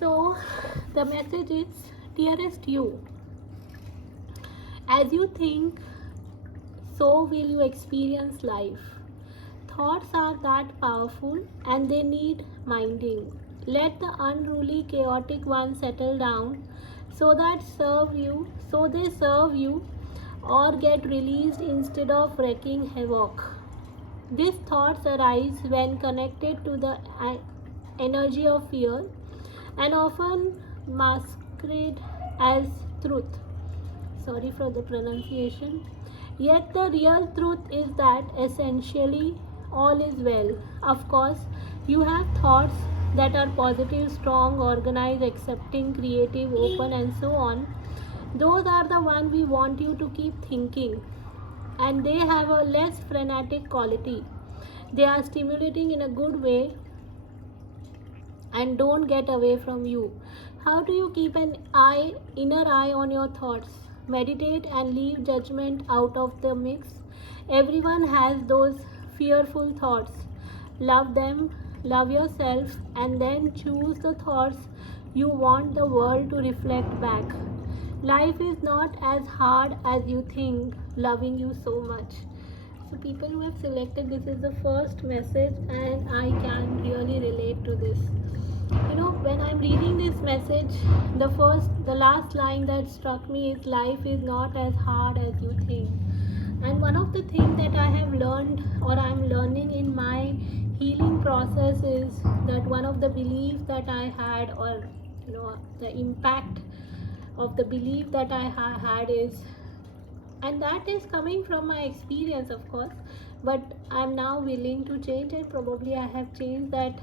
So the message is, dearest you, as you think, so will you experience life. Thoughts are that powerful and they need minding. Let the unruly, chaotic ones settle down so they serve you or get released instead of wreaking havoc. These thoughts arise when connected to the energy of fear and often masquerade as truth. Sorry for the pronunciation. Yet the real truth is that essentially all is well. Of course, you have thoughts that are positive, strong, organized, accepting, creative, open, and so on. Those are the ones we want you to keep thinking, and they have a less frenetic quality. They are stimulating in a good way and don't get away from you. How do you keep an inner eye on your thoughts? Meditate and leave judgment out of the mix. Everyone has those fearful thoughts. Love them, love yourself, and then choose the thoughts you want the world to reflect back. Life is not as hard as you think, loving you so much. So, people who have selected this is the first message, and I can really relate to this. When I'm reading this message, the last line that struck me is, life is not as hard as you think. And one of the things that I have learned, or I'm learning in my healing process, is that one of the beliefs that I had, or the impact of the belief that I had is, and that is coming from my experience, of course, but I'm now willing to change, and probably I have changed that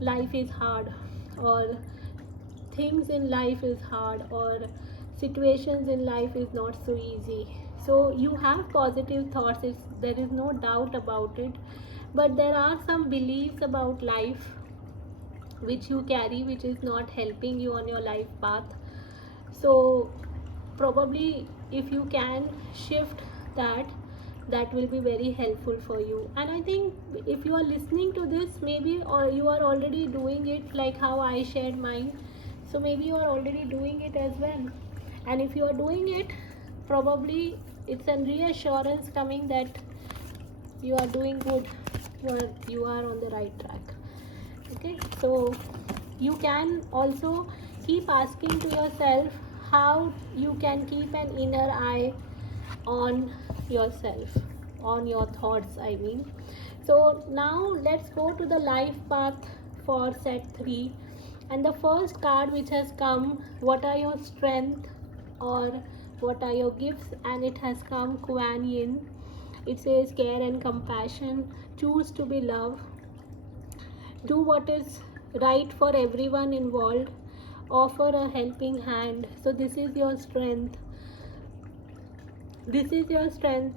life is hard, or things in life is hard, or situations in life is not so easy. So you have positive thoughts, there is no doubt about it, but there are some beliefs about life which you carry, which is not helping you on your life path. So probably if you can shift that, that will be very helpful for you. And I think if you are listening to this, maybe, or you are already doing it, like how I shared mine, so maybe you are already doing it as well. And if you are doing it, probably it's a reassurance coming that you are doing good, you are on the right track. Okay, so you can also keep asking to yourself how you can keep an inner eye on yourself, on your thoughts, I mean. So now let's go to the life path for set 3. And the first card which has come, what are your strength, or what are your gifts? And it has come Kuan Yin. It says care and compassion, choose to be love, do what is right for everyone involved, offer a helping hand. So this is your strength,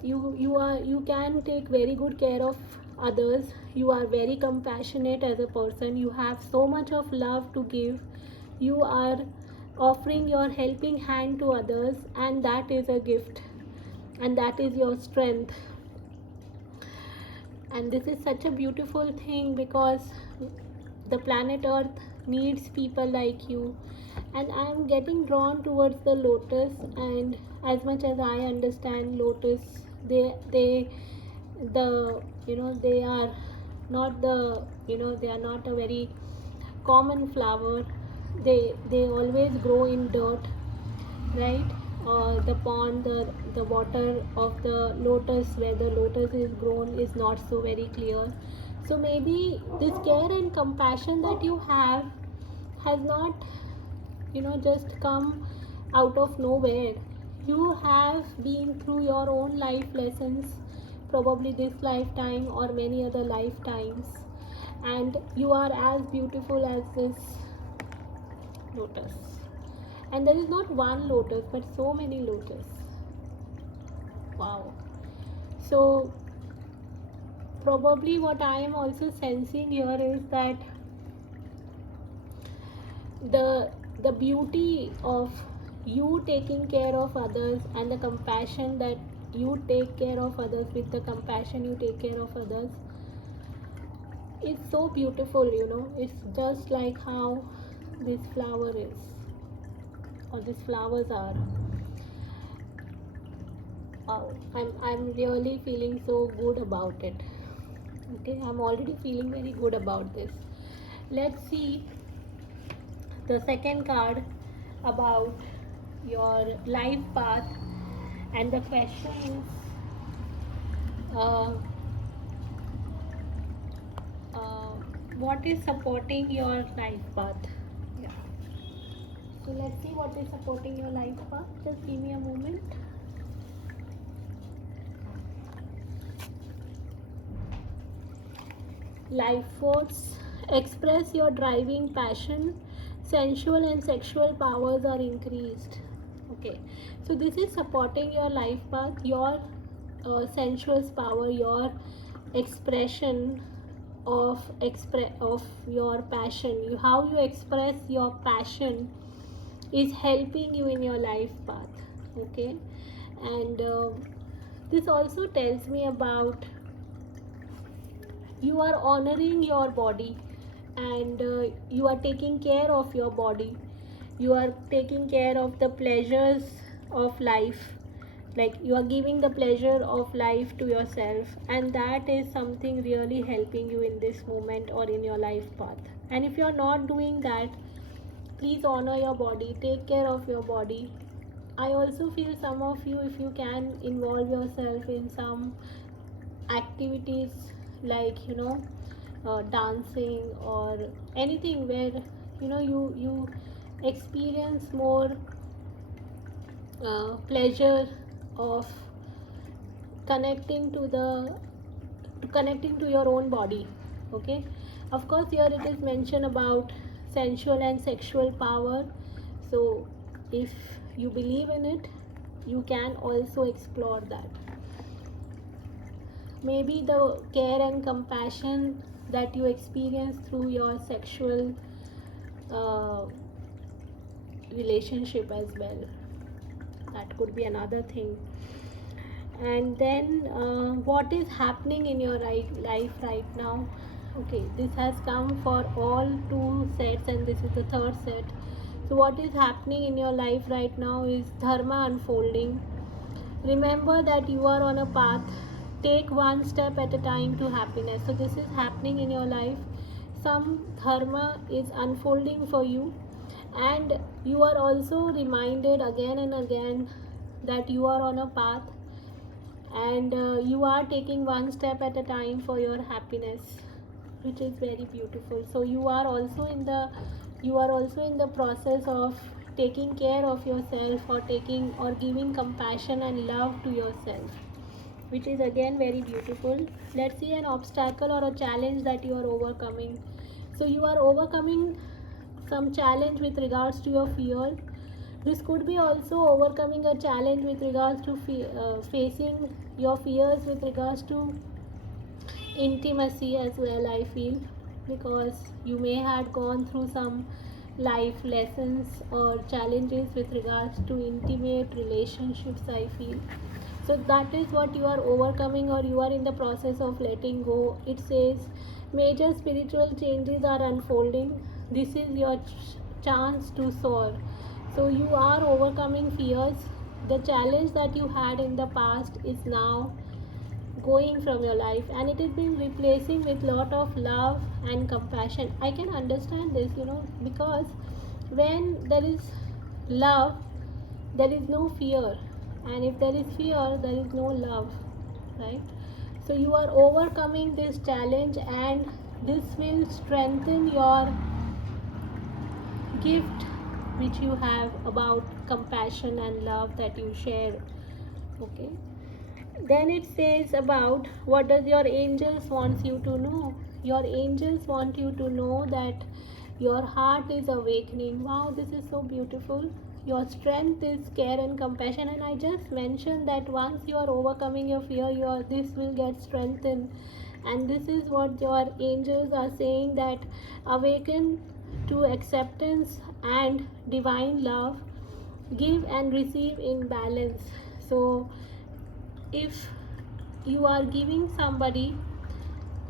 you can take very good care of others, you are very compassionate as a person, you have so much of love to give, you are offering your helping hand to others, and that is a gift, and that is your strength. And this is such a beautiful thing, because the planet earth needs people like you. And I am getting drawn towards the lotus, and as much as I understand lotus, they the they are not they are not a very common flower. They always grow in dirt, right? The pond, the water of the lotus, where the lotus is grown, is not so very clear. So maybe this care and compassion that you have has not just come out of nowhere. You have been through your own life lessons, probably this lifetime or many other lifetimes, and you are as beautiful as this lotus. And there is not one lotus, but so many lotus. Wow. So probably what I am also sensing here is that the beauty of you taking care of others and the compassion that you take care of others, with the compassion you take care of others, it's so beautiful, it's just like how this flower is, or these flowers are. I'm really feeling so good about it. Okay, I'm already feeling very good about this. Let's see the second card about your life path, and the question is uh, uh, what is supporting your life path? Yeah. So let's see what is supporting your life path. Just give me a moment. Life force. Express your driving passion. Sensual and sexual powers are increased. Okay, so this is supporting your life path, your sensual power, your expression of your passion. How you express your passion is helping you in your life path. Okay, and this also tells me about you are honoring your body, and you are taking care of your body, you are taking care of the pleasures of life, like you are giving the pleasure of life to yourself, and that is something really helping you in this moment or in your life path. And if you are not doing that, please honor your body, take care of your body. I also feel some of you, if you can involve yourself in some activities, like dancing or anything where you experience more pleasure of connecting to connecting to your own body. Okay, of course here it is mentioned about sensual and sexual power, so if you believe in it, you can also explore that. Maybe the care and compassion that you experience through your sexual uh, relationship as well, that could be another thing. And then what is happening in your life right now? Okay, this has come for all two sets, and this is the third set. So what is happening in your life right now is dharma unfolding. Remember that you are on a path. Take one step at a time to happiness. So this is happening in your life. Some dharma is unfolding for you, and you are also reminded again and again that you are on a path, and you are taking one step at a time for your happiness, which is very beautiful. So you are also in the process of taking care of yourself, or taking or giving compassion and love to yourself, which is again very beautiful. Let's see an obstacle or a challenge that you are overcoming. So you are overcoming some challenge with regards to your fear. This could be also overcoming a challenge with regards to facing your fears with regards to intimacy as well, I feel, because you may have gone through some life lessons or challenges with regards to intimate relationships, I feel. So that is what you are overcoming, or you are in the process of letting go. It says major spiritual changes are unfolding. This is your chance to soar. So you are overcoming fears. The challenge that you had in the past is now going from your life, and it is being replacing with lot of love and compassion. I can understand this, because when there is love, there is no fear, and if there is fear, there is no love, right? So you are overcoming this challenge, and this will strengthen your gift which you have about compassion and love that you share. Okay, then it says about what does your angels wants you to know. Your angels want you to know that your heart is awakening. Wow, this is so beautiful. Your strength is care and compassion, and I just mentioned that once you are overcoming your fear, this will get strengthened. And this is what your angels are saying, that awaken to acceptance and divine love, give and receive in balance. So if you are giving somebody,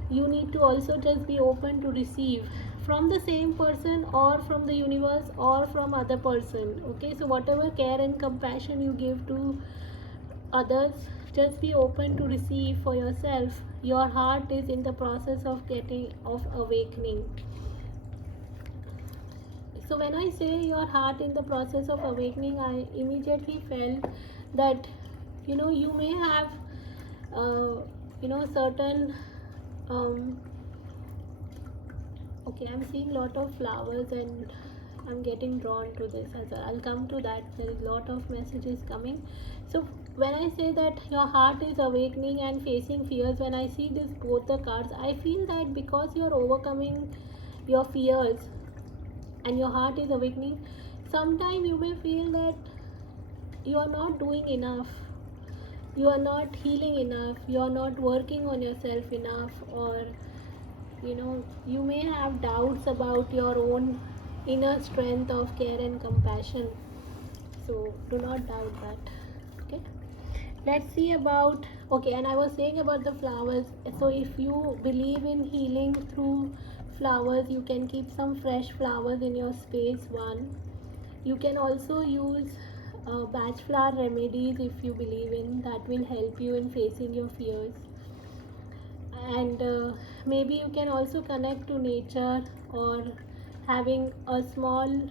you need to also just be open to receive from the same person or from the universe or from other person. Okay, so whatever care and compassion you give to others, just be open to receive for yourself. Your heart is in the process of awakening. So when I say your heart in the process of awakening, I immediately felt that you may have certain okay, I'm seeing lot of flowers and I'm getting drawn to this as well. I'll come to that. There is lot of messages coming. So when I say that your heart is awakening and facing fears, when I see this both the cards, I feel that because you're overcoming your fears and your heart is awakening, sometimes you may feel that you are not doing enough, you are not healing enough, you are not working on yourself enough, or you may have doubts about your own inner strength of care and compassion. So do not doubt that. Okay, let's see about, okay, and I was saying about the flowers. So if you believe in healing through flowers, you can keep some fresh flowers in your space. One, you can also use batch flower remedies if you believe in that, will help you in facing your fears. And maybe you can also connect to nature, or having a small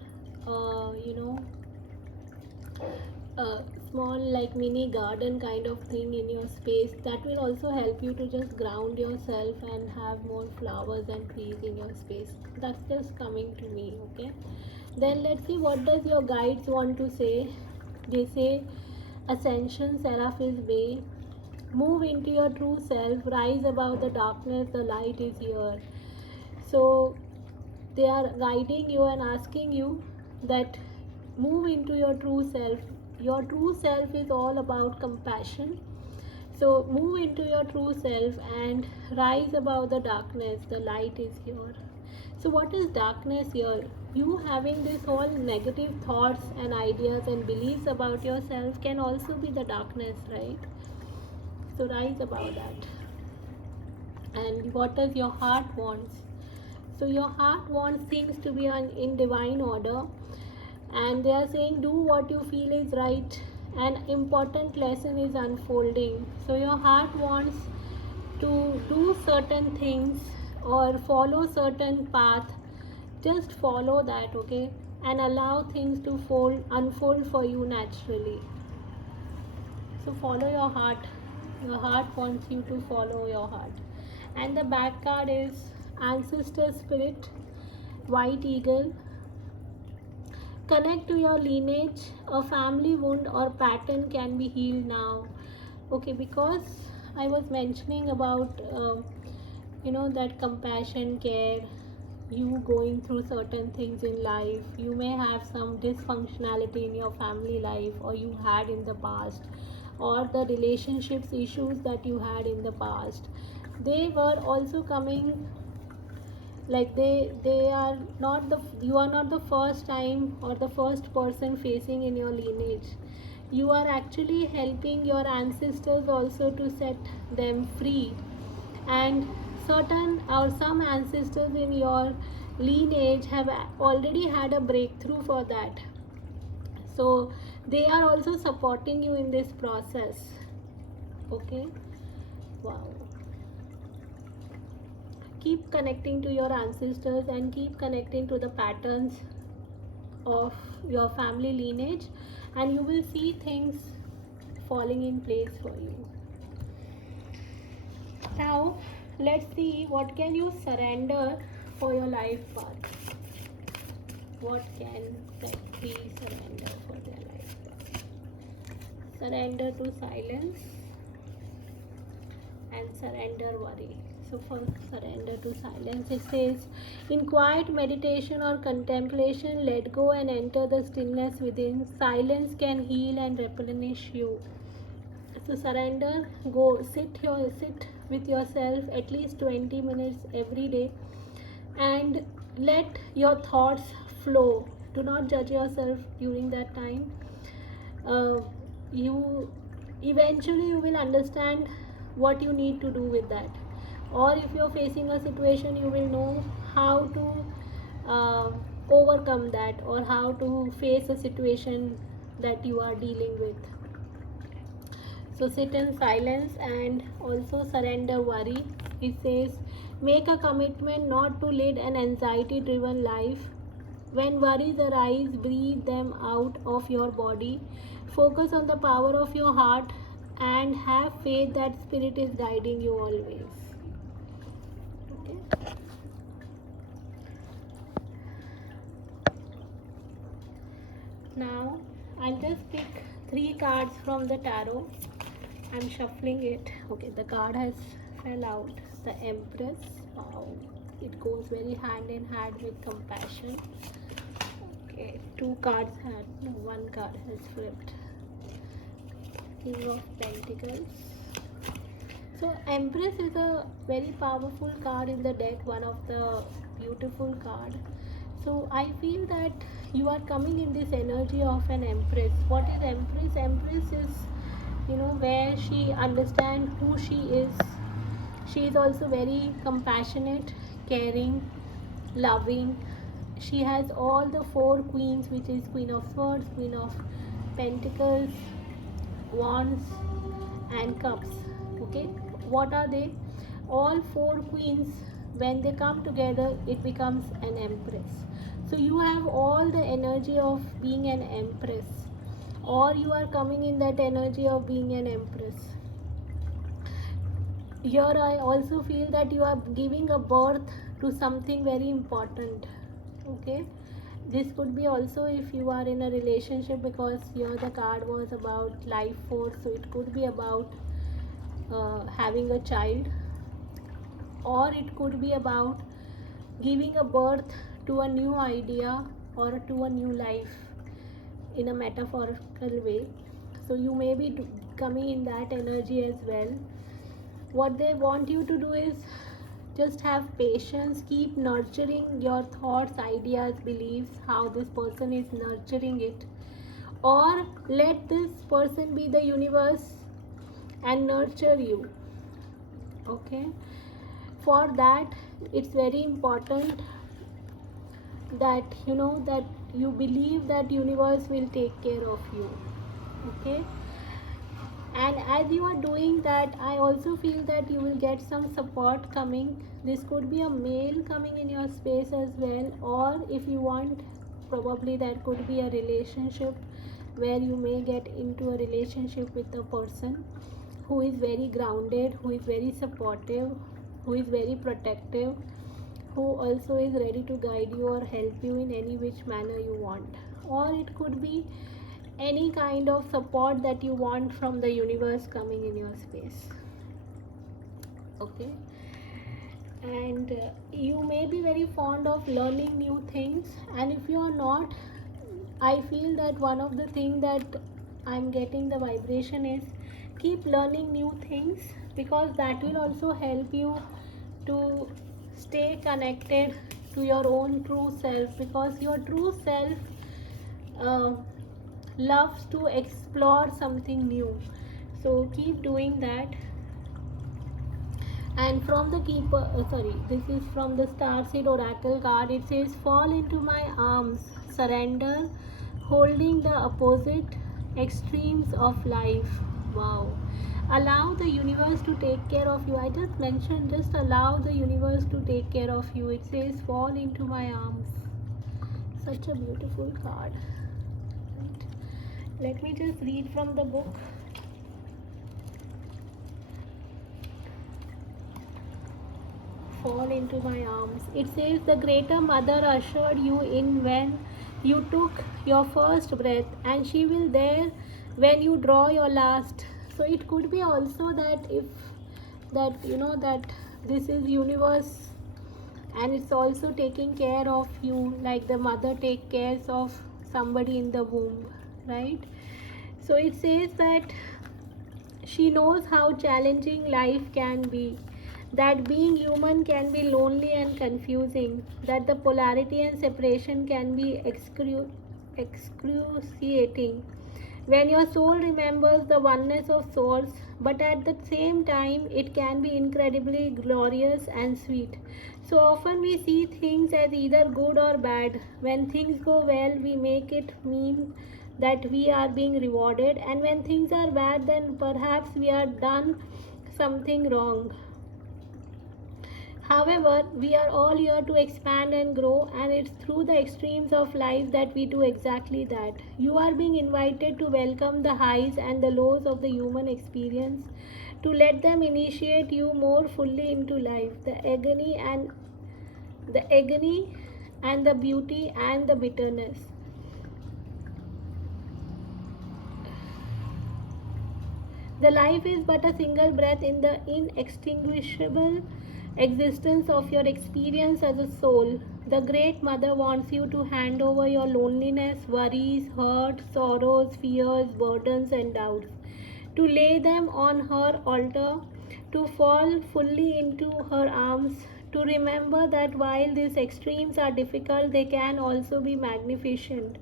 small like mini garden kind of thing in your space, that will also help you to just ground yourself and have more flowers and trees in your space. That's just coming to me. Okay, then let's see what does your guides want to say. They say, ascension, Seraphis Bay, move into your true self, rise above the darkness, the light is here. So they are guiding you and asking you that move into your true self. Your true self is all about compassion. So move into your true self and rise above the darkness, the light is here. So what is darkness here? You having this whole negative thoughts and ideas and beliefs about yourself can also be the darkness, right? So rise above that. And what does your heart wants? So your heart wants things to be in divine order, and they are saying do what you feel is right. An important lesson is unfolding. So your heart wants to do certain things or follow certain path. Just follow that, okay, and allow things to unfold for you naturally. So follow your heart. Your heart wants you to follow your heart. And the back card is ancestor spirit, white eagle. Connect to your lineage. A family wound or pattern can be healed now. Okay, because I was mentioning about that compassion, care, you going through certain things in life, you may have some dysfunctionality in your family life, or you had in the past, or the relationships issues that you had in the past, they were also coming, like they are not the, you are not the first time or the first person facing in your lineage. You are actually helping your ancestors also to set them free. And certain or some ancestors in your lineage have already had a breakthrough for that, so they are also supporting you in this process. Okay, wow. Keep connecting to your ancestors and keep connecting to the patterns of your family lineage, and you will see things falling in place for you. Now let's see what can you surrender for your life path. What can we surrender for their life path? Surrender to silence and surrender worry. So first, surrender to silence. It says, in quiet meditation or contemplation, let go and enter the stillness within. Silence can heal and replenish you. So surrender, go sit with yourself at least 20 minutes every day, and let your thoughts flow. Do not judge yourself during that time. uh, you eventually you will understand what you need to do with that. Or if you're facing a situation, you will know how to uh, overcome that, or how to face a situation that you are dealing with. So sit in silence and also surrender worry. It says, make a commitment not to lead an anxiety driven life. When worries arise, breathe them out of your body. Focus on the power of your heart and have faith that Spirit is guiding you always. Okay. Now I'll just pick 3 cards from the tarot. I'm shuffling it. Okay, the card has fell out. The Empress. Wow, it goes very hand in hand with compassion. Okay, 2 cards had, no, 1 card has flipped. King of Pentacles. So Empress is a very powerful card in the deck, one of the beautiful card. So I feel that you are coming in this energy of an Empress. What is Empress? Empress is, where she understands who she is. She is also very compassionate, caring, loving. She has all the 4 queens, which is Queen of Swords, Queen of Pentacles, Wands and Cups. Okay, what are they? All 4 queens, when they come together, it becomes an Empress. So you have all the energy of being an Empress, or you are coming in that energy of being an Empress. Here I also feel that you are giving a birth to something very important. Okay, this could be also if you are in a relationship, because here the card was about life force, so it could be about having a child, or it could be about giving a birth to a new idea or to a new life in a metaphorical way. So you may be coming in that energy as well. What they want you to do is just have patience, keep nurturing your thoughts, ideas, beliefs, how this person is nurturing it, or let this person be the universe and nurture you. Okay, for that it's very important that that you believe that universe will take care of you. Okay, and as you are doing that, I also feel that you will get some support coming. This could be a male coming in your space as well, or if you want, probably there could be a relationship where you may get into a relationship with a person who is very grounded, who is very supportive, who is very protective, who also is ready to guide you or help you in any which manner you want. Or it could be any kind of support that you want from the universe coming in your space. Okay, and you may be very fond of learning new things, and if you are not, I feel that one of the things that I'm getting the vibration is keep learning new things, because that will also help you to stay connected to your own true self, because your true self loves to explore something new. So keep doing that. And from the keeper, this is from the Starseed Oracle card. It says, fall into my arms, surrender, holding the opposite extremes of life. Wow. Allow the universe to take care of you. I just mentioned, just allow the universe to take care of you. It says, fall into my arms. Such a beautiful card. Right. Let me just read from the book. Fall into my arms. It says, the Greater Mother ushered you in when you took your first breath, and she will there when you draw your last. So it could be also that if that that this is universe, and it's also taking care of you like the mother take care of somebody in the womb, right? So it says that she knows how challenging life can be, that being human can be lonely and confusing, that the polarity and separation can be excruciating, When your soul remembers the oneness of souls, but at the same time, it can be incredibly glorious and sweet. So often we see things as either good or bad. When things go well, we make it mean that we are being rewarded, and when things are bad, then perhaps we are done something wrong. However, we are all here to expand and grow, and it's through the extremes of life that we do exactly that. You are being invited to welcome the highs and the lows of the human experience, to let them initiate you more fully into life, the agony and the beauty and the bitterness. The life is but a single breath in the inextinguishable existence of your experience as a soul. The Great Mother wants you to hand over your loneliness, worries, hurt, sorrows, fears, burdens, and doubts, to lay them on her altar, to fall fully into her arms, to remember that while these extremes are difficult, they can also be magnificent.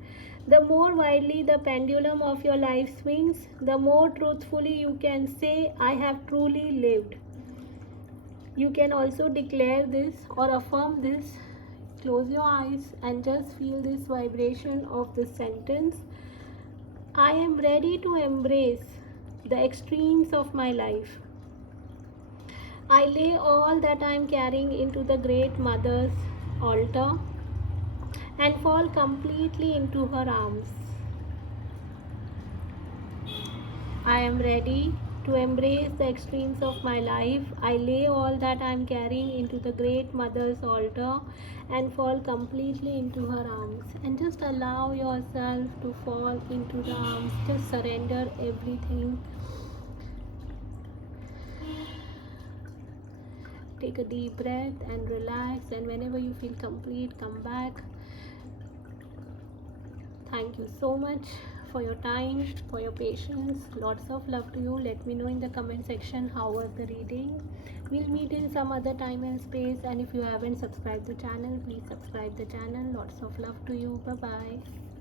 The more widely the pendulum of your life swings, the more truthfully you can say, I have truly lived. You can also declare this or affirm this. Close your eyes and just feel this vibration of this sentence. I am ready to embrace the extremes of my life. I lay all that I am carrying into the Great Mother's altar and fall completely into her arms. I am ready to embrace the extremes of my life. I lay all that I am carrying into the Great Mother's altar and fall completely into her arms. And just allow yourself to fall into the arms. Just surrender everything. Take a deep breath and relax. And whenever you feel complete, come back. Thank you so much for your time, for your patience. Lots of love to you. Let me know in the comment section how was the reading. We'll meet in some other time and space. And if you haven't subscribed the channel, please subscribe the channel. Lots of love to you. Bye bye.